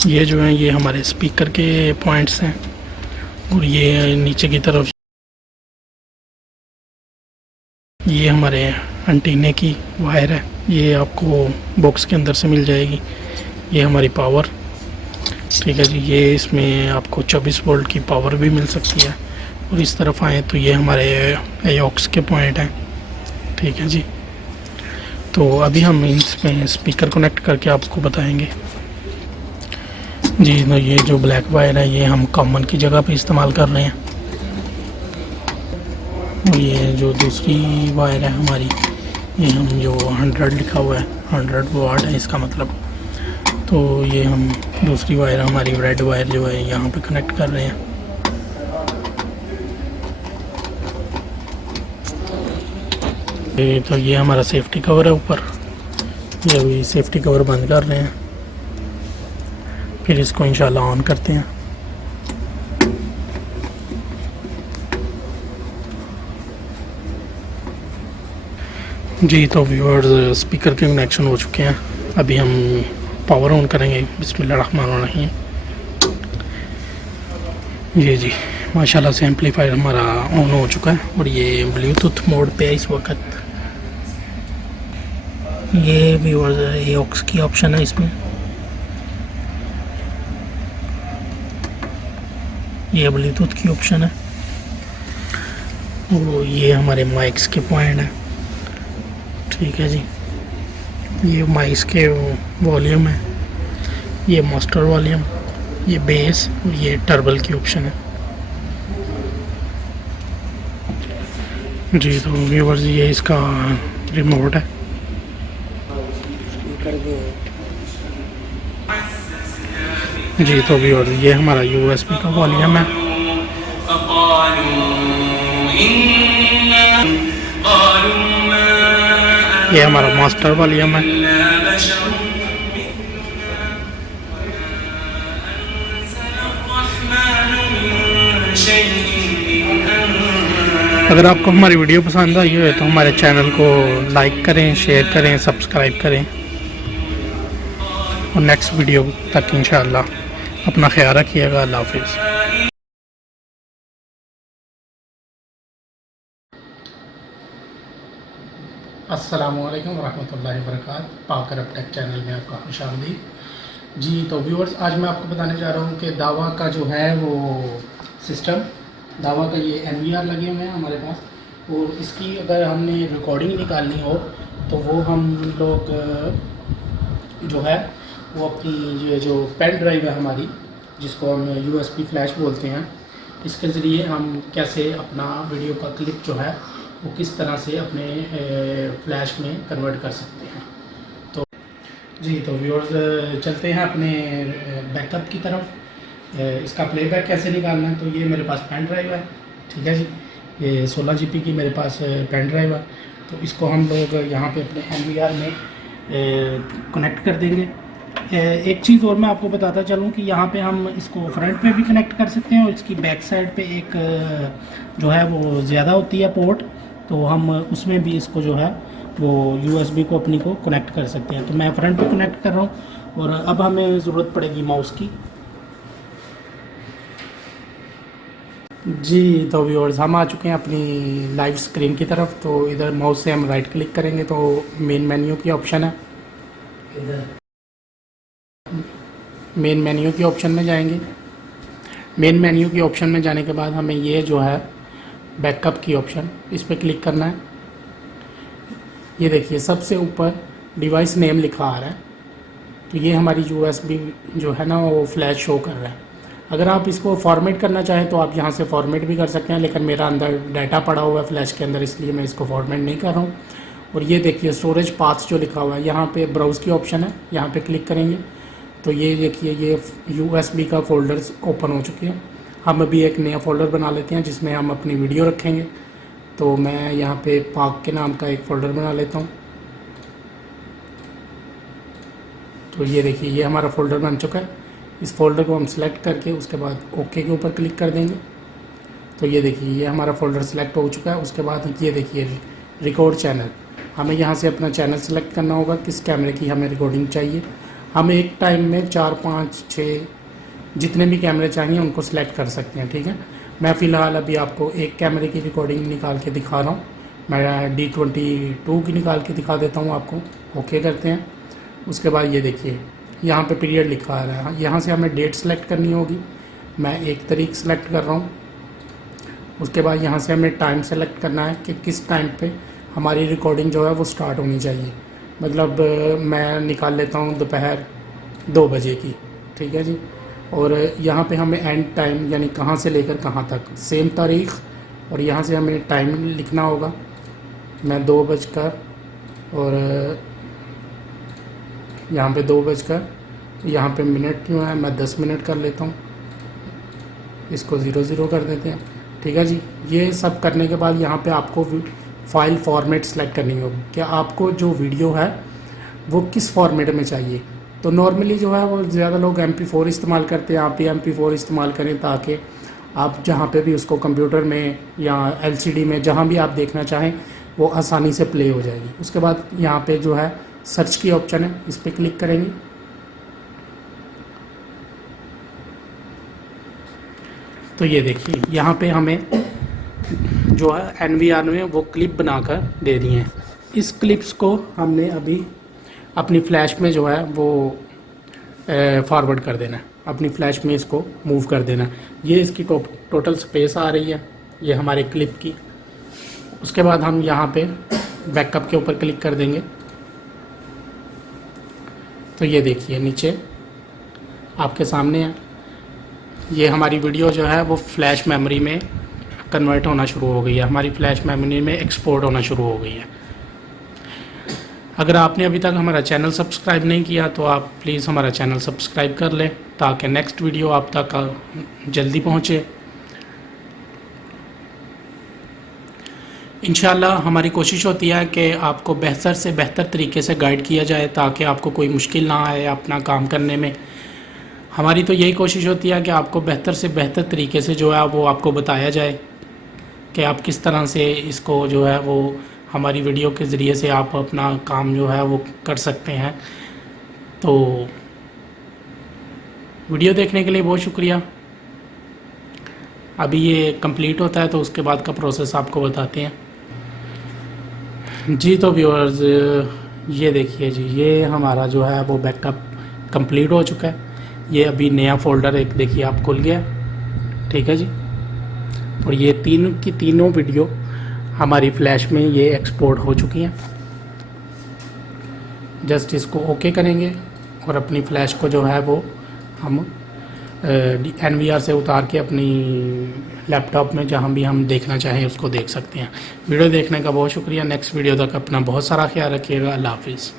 ये जो है ये हमारे स्पीकर के पॉइंट्स हैं और ये नीचे की तरफ ये हमारे एंटीने की वायर है, ये आपको बॉक्स के अंदर से मिल जाएगी। ये हमारी पावर, ठीक है जी, ये इसमें आपको 24 वोल्ट की पावर भी मिल सकती है। और इस तरफ आए तो ये हमारे एऑक्स के पॉइंट हैं, ठीक है जी। तो अभी हम इसमें स्पीकर कनेक्ट करके आपको बताएंगे जी। तो ये जो ब्लैक वायर है ये हम कॉमन की जगह पे इस्तेमाल कर रहे हैं और ये जो दूसरी वायर है हमारी, ये हम जो 100 लिखा हुआ है 100 वाट है इसका मतलब, तो ये हम दूसरी वायर हमारी रेड वायर जो है यहाँ पे कनेक्ट कर रहे हैं। तो ये हमारा सेफ्टी कवर है ऊपर, ये अभी सेफ्टी कवर बंद कर रहे हैं, फिर इसको इंशाल्लाह ऑन करते हैं। जी तो व्यूअर्स स्पीकर के कनेक्शन हो चुके हैं, अभी हम पावर ऑन करेंगे। बिस्मिल्लाहिर्रहमानिर्रहीम। जी माशाल्लाह से एम्पलीफायर हमारा ऑन हो चुका है और ये ब्लूटूथ मोड पे है इस वक्त। ये व्यूअर्स ये ऑक्स की ऑप्शन है इसमें, ये ब्लूटूथ की ऑप्शन है और ये हमारे माइक्स के पॉइंट हैं, ठीक है जी। ये माइक्स के वॉल्यूम है, ये मास्टर वॉल्यूम, ये बेस और ये टर्बल की ऑप्शन है जी। तो व्यूअर्स ये इसका रिमोट है, जी। तो व्यूअर्स ये हमारा यूएसबी का वॉल्यूम है, ये हमारा मास्टर वॉल्यूम है, अगर आपको हमारी वीडियो पसंद आई हो तो हमारे चैनल को लाइक करें, शेयर करें, सब्सक्राइब करें और नेक्स्ट वीडियो तक इंशाअल्लाह अपना ख्याल रखिएगा। अल्लाह हाफिज़। अस्सलामुअलैकुम वरहमतुल्लाहि वबरकातुहू। पाकर अपटेक चैनल में आपका खुशामदीद जी। तो व्यूअर्स आज मैं आपको बताने जा रहा हूँ कि दावा का जो है वो सिस्टम, दावा का ये NVR लगे हुए हैं हमारे पास, और इसकी अगर हमने रिकॉर्डिंग निकालनी हो तो वो हम लोग जो है वो अपनी ये जो पेन ड्राइव है हमारी, जिसको हम USB फ्लैश बोलते हैं, इसके ज़रिए हम कैसे अपना वीडियो का क्लिप जो है वो किस तरह से अपने फ्लैश में कन्वर्ट कर सकते हैं। तो जी तो व्यूअर्स चलते हैं अपने बैकअप की तरफ। इसका प्लेबैक कैसे निकालना है, तो ये मेरे पास पेन ड्राइव है, ठीक है जी। ये 16 GB की मेरे पास पेन ड्राइव है, तो इसको हम लोग यहाँ पे अपने NVR में कनेक्ट कर देंगे। एक चीज़ और मैं आपको बताता चलूँ कि यहाँ पे हम इसको फ्रंट पे भी कनेक्ट कर सकते हैं और इसकी बैक साइड पे एक जो है वो ज़्यादा होती है पोर्ट, तो हम उसमें भी इसको जो है वो USB को अपनी को कनेक्ट कर सकते हैं। तो मैं फ्रंट पे कनेक्ट कर रहा हूँ और अब हमें ज़रूरत पड़ेगी माउस की जी। तो व्यूअर्स हम आ चुके हैं अपनी लाइव स्क्रीन की तरफ। तो इधर माउस से हम राइट क्लिक करेंगे तो मेन मेन्यू की ऑप्शन है, इधर मेन मेन्यू की ऑप्शन में जाएंगे। मेन मेन्यू की ऑप्शन में जाने के बाद हमें ये जो है बैकअप की ऑप्शन, इस पर क्लिक करना है। ये देखिए सबसे ऊपर डिवाइस नेम लिखा आ रहा है, तो ये हमारी USB जो है ना वो फ्लैश शो कर रहा है। अगर आप इसको फॉर्मेट करना चाहें तो आप यहाँ से फॉर्मेट भी कर सकते हैं, लेकिन मेरा अंदर डाटा पड़ा हुआ है फ्लैश के अंदर, इसलिए मैं इसको फॉर्मेट नहीं कर रहा हूँ। और ये देखिए स्टोरेज पाथ्स जो लिखा हुआ है, यहाँ पे ब्राउज़ की ऑप्शन है, यहाँ पे क्लिक करेंगे तो ये देखिए ये USB का फ़ोल्डर्स ओपन हो चुके हैं। हम अभी एक नया फ़ोल्डर बना लेते हैं जिसमें हम अपनी वीडियो रखेंगे। तो मैं यहाँ पे पाक के नाम का एक फ़ोल्डर बना लेता हूँ। तो ये देखिए ये हमारा फ़ोल्डर बन चुका है। इस फोल्डर को हम सेलेक्ट करके उसके बाद ओके के ऊपर क्लिक कर देंगे। तो ये देखिए ये हमारा फ़ोल्डर सेलेक्ट हो चुका है। उसके बाद ये देखिए रिकॉर्ड चैनल, हमें यहाँ से अपना चैनल सेलेक्ट करना होगा, किस कैमरे की हमें रिकॉर्डिंग चाहिए। हम एक टाइम में 4, 5, 6 जितने भी कैमरे चाहिए उनको सिलेक्ट कर सकते हैं। ठीक है, मैं फ़िलहाल अभी आपको एक कैमरे की रिकॉर्डिंग निकाल के दिखा रहा हूँ। मैं D22 की निकाल के दिखा देता हूँ आपको। ओके करते हैं। उसके बाद ये देखिए यहाँ पे पीरियड लिखा आ रहा है, यहाँ से हमें डेट सेलेक्ट करनी होगी। मैं 1 तारीख सेलेक्ट कर रहा हूँ। उसके बाद यहाँ से हमें टाइम सेलेक्ट करना है कि किस टाइम पे हमारी रिकॉर्डिंग जो है वो स्टार्ट होनी चाहिए। मतलब मैं निकाल लेता हूँ दोपहर 2 बजे की। ठीक है जी। और यहाँ पे हमें एंड टाइम यानी कहाँ से लेकर कहाँ तक, सेम तारीख, और यहाँ से हमें टाइम लिखना होगा। मैं 2 बजकर और यहाँ पे 2 बजकर, यहाँ पे मिनट जो है मैं 10 मिनट कर लेता हूँ, इसको 00 कर देते हैं। ठीक है जी। ये सब करने के बाद यहाँ पे आपको फाइल फॉर्मेट सेलेक्ट करनी होगी कि आपको जो वीडियो है वो किस फॉर्मेट में चाहिए। तो नॉर्मली जो है वो ज़्यादा लोग MP4 इस्तेमाल करते हैं। आप भी MP4 इस्तेमाल करें ताकि आप जहाँ पे भी उसको कंप्यूटर में या LCD में जहाँ भी आप देखना चाहें वो आसानी से प्ले हो जाएगी। उसके बाद यहाँ पे जो है सर्च की ऑप्शन है, इस पर क्लिक करेंगे। तो ये देखिए यहाँ पे हमें जो है NVR में वो क्लिप बनाकर दे दिए हैं। इस क्लिप्स को हमने अभी अपनी फ़्लैश में जो है वो फॉरवर्ड कर देना है, अपनी फ़्लैश में इसको मूव कर देना है। ये इसकी टोटल स्पेस आ रही है, ये हमारे क्लिप की। उसके बाद हम यहाँ पे बैकअप के ऊपर क्लिक कर देंगे। तो ये देखिए नीचे आपके सामने है, ये हमारी वीडियो जो है वो फ़्लैश मेमोरी में कन्वर्ट होना शुरू हो गई है, हमारी फ़्लैश मेमोरी में एक्सपोर्ट होना शुरू हो गई है। अगर आपने अभी तक हमारा चैनल सब्सक्राइब नहीं किया तो आप प्लीज़ हमारा चैनल सब्सक्राइब कर लें ताकि नेक्स्ट वीडियो आप तक जल्दी पहुँचे। इंशाल्लाह हमारी कोशिश होती है कि आपको बेहतर से बेहतर तरीके से गाइड किया जाए ताकि आपको कोई मुश्किल ना आए अपना काम करने में। हमारी तो यही कोशिश होती है कि आपको बेहतर से बेहतर तरीके से जो है वो आपको बताया जाए कि आप किस तरह से इसको जो है वो हमारी वीडियो के ज़रिए से आप अपना काम जो है वो कर सकते हैं। तो वीडियो देखने के लिए बहुत शुक्रिया। अभी ये कंप्लीट होता है तो उसके बाद का प्रोसेस आपको बताते हैं जी। तो व्यूअर्स ये देखिए जी, ये हमारा जो है वो बैकअप कंप्लीट हो चुका है। ये अभी नया फ़ोल्डर एक देखिए आप खुल गया। ठीक है जी। और ये तीनों की तीनों वीडियो हमारी फ़्लैश में ये एक्सपोर्ट हो चुकी हैं। जस्ट इसको ओके करेंगे और अपनी फ़्लैश को जो है वो हम NVR से उतार के अपनी लैपटॉप में जहाँ भी हम देखना चाहें उसको देख सकते हैं। वीडियो देखने का बहुत शुक्रिया। नेक्स्ट वीडियो तक अपना बहुत सारा ख्याल रखिएगा। अल्लाह हाफिज़।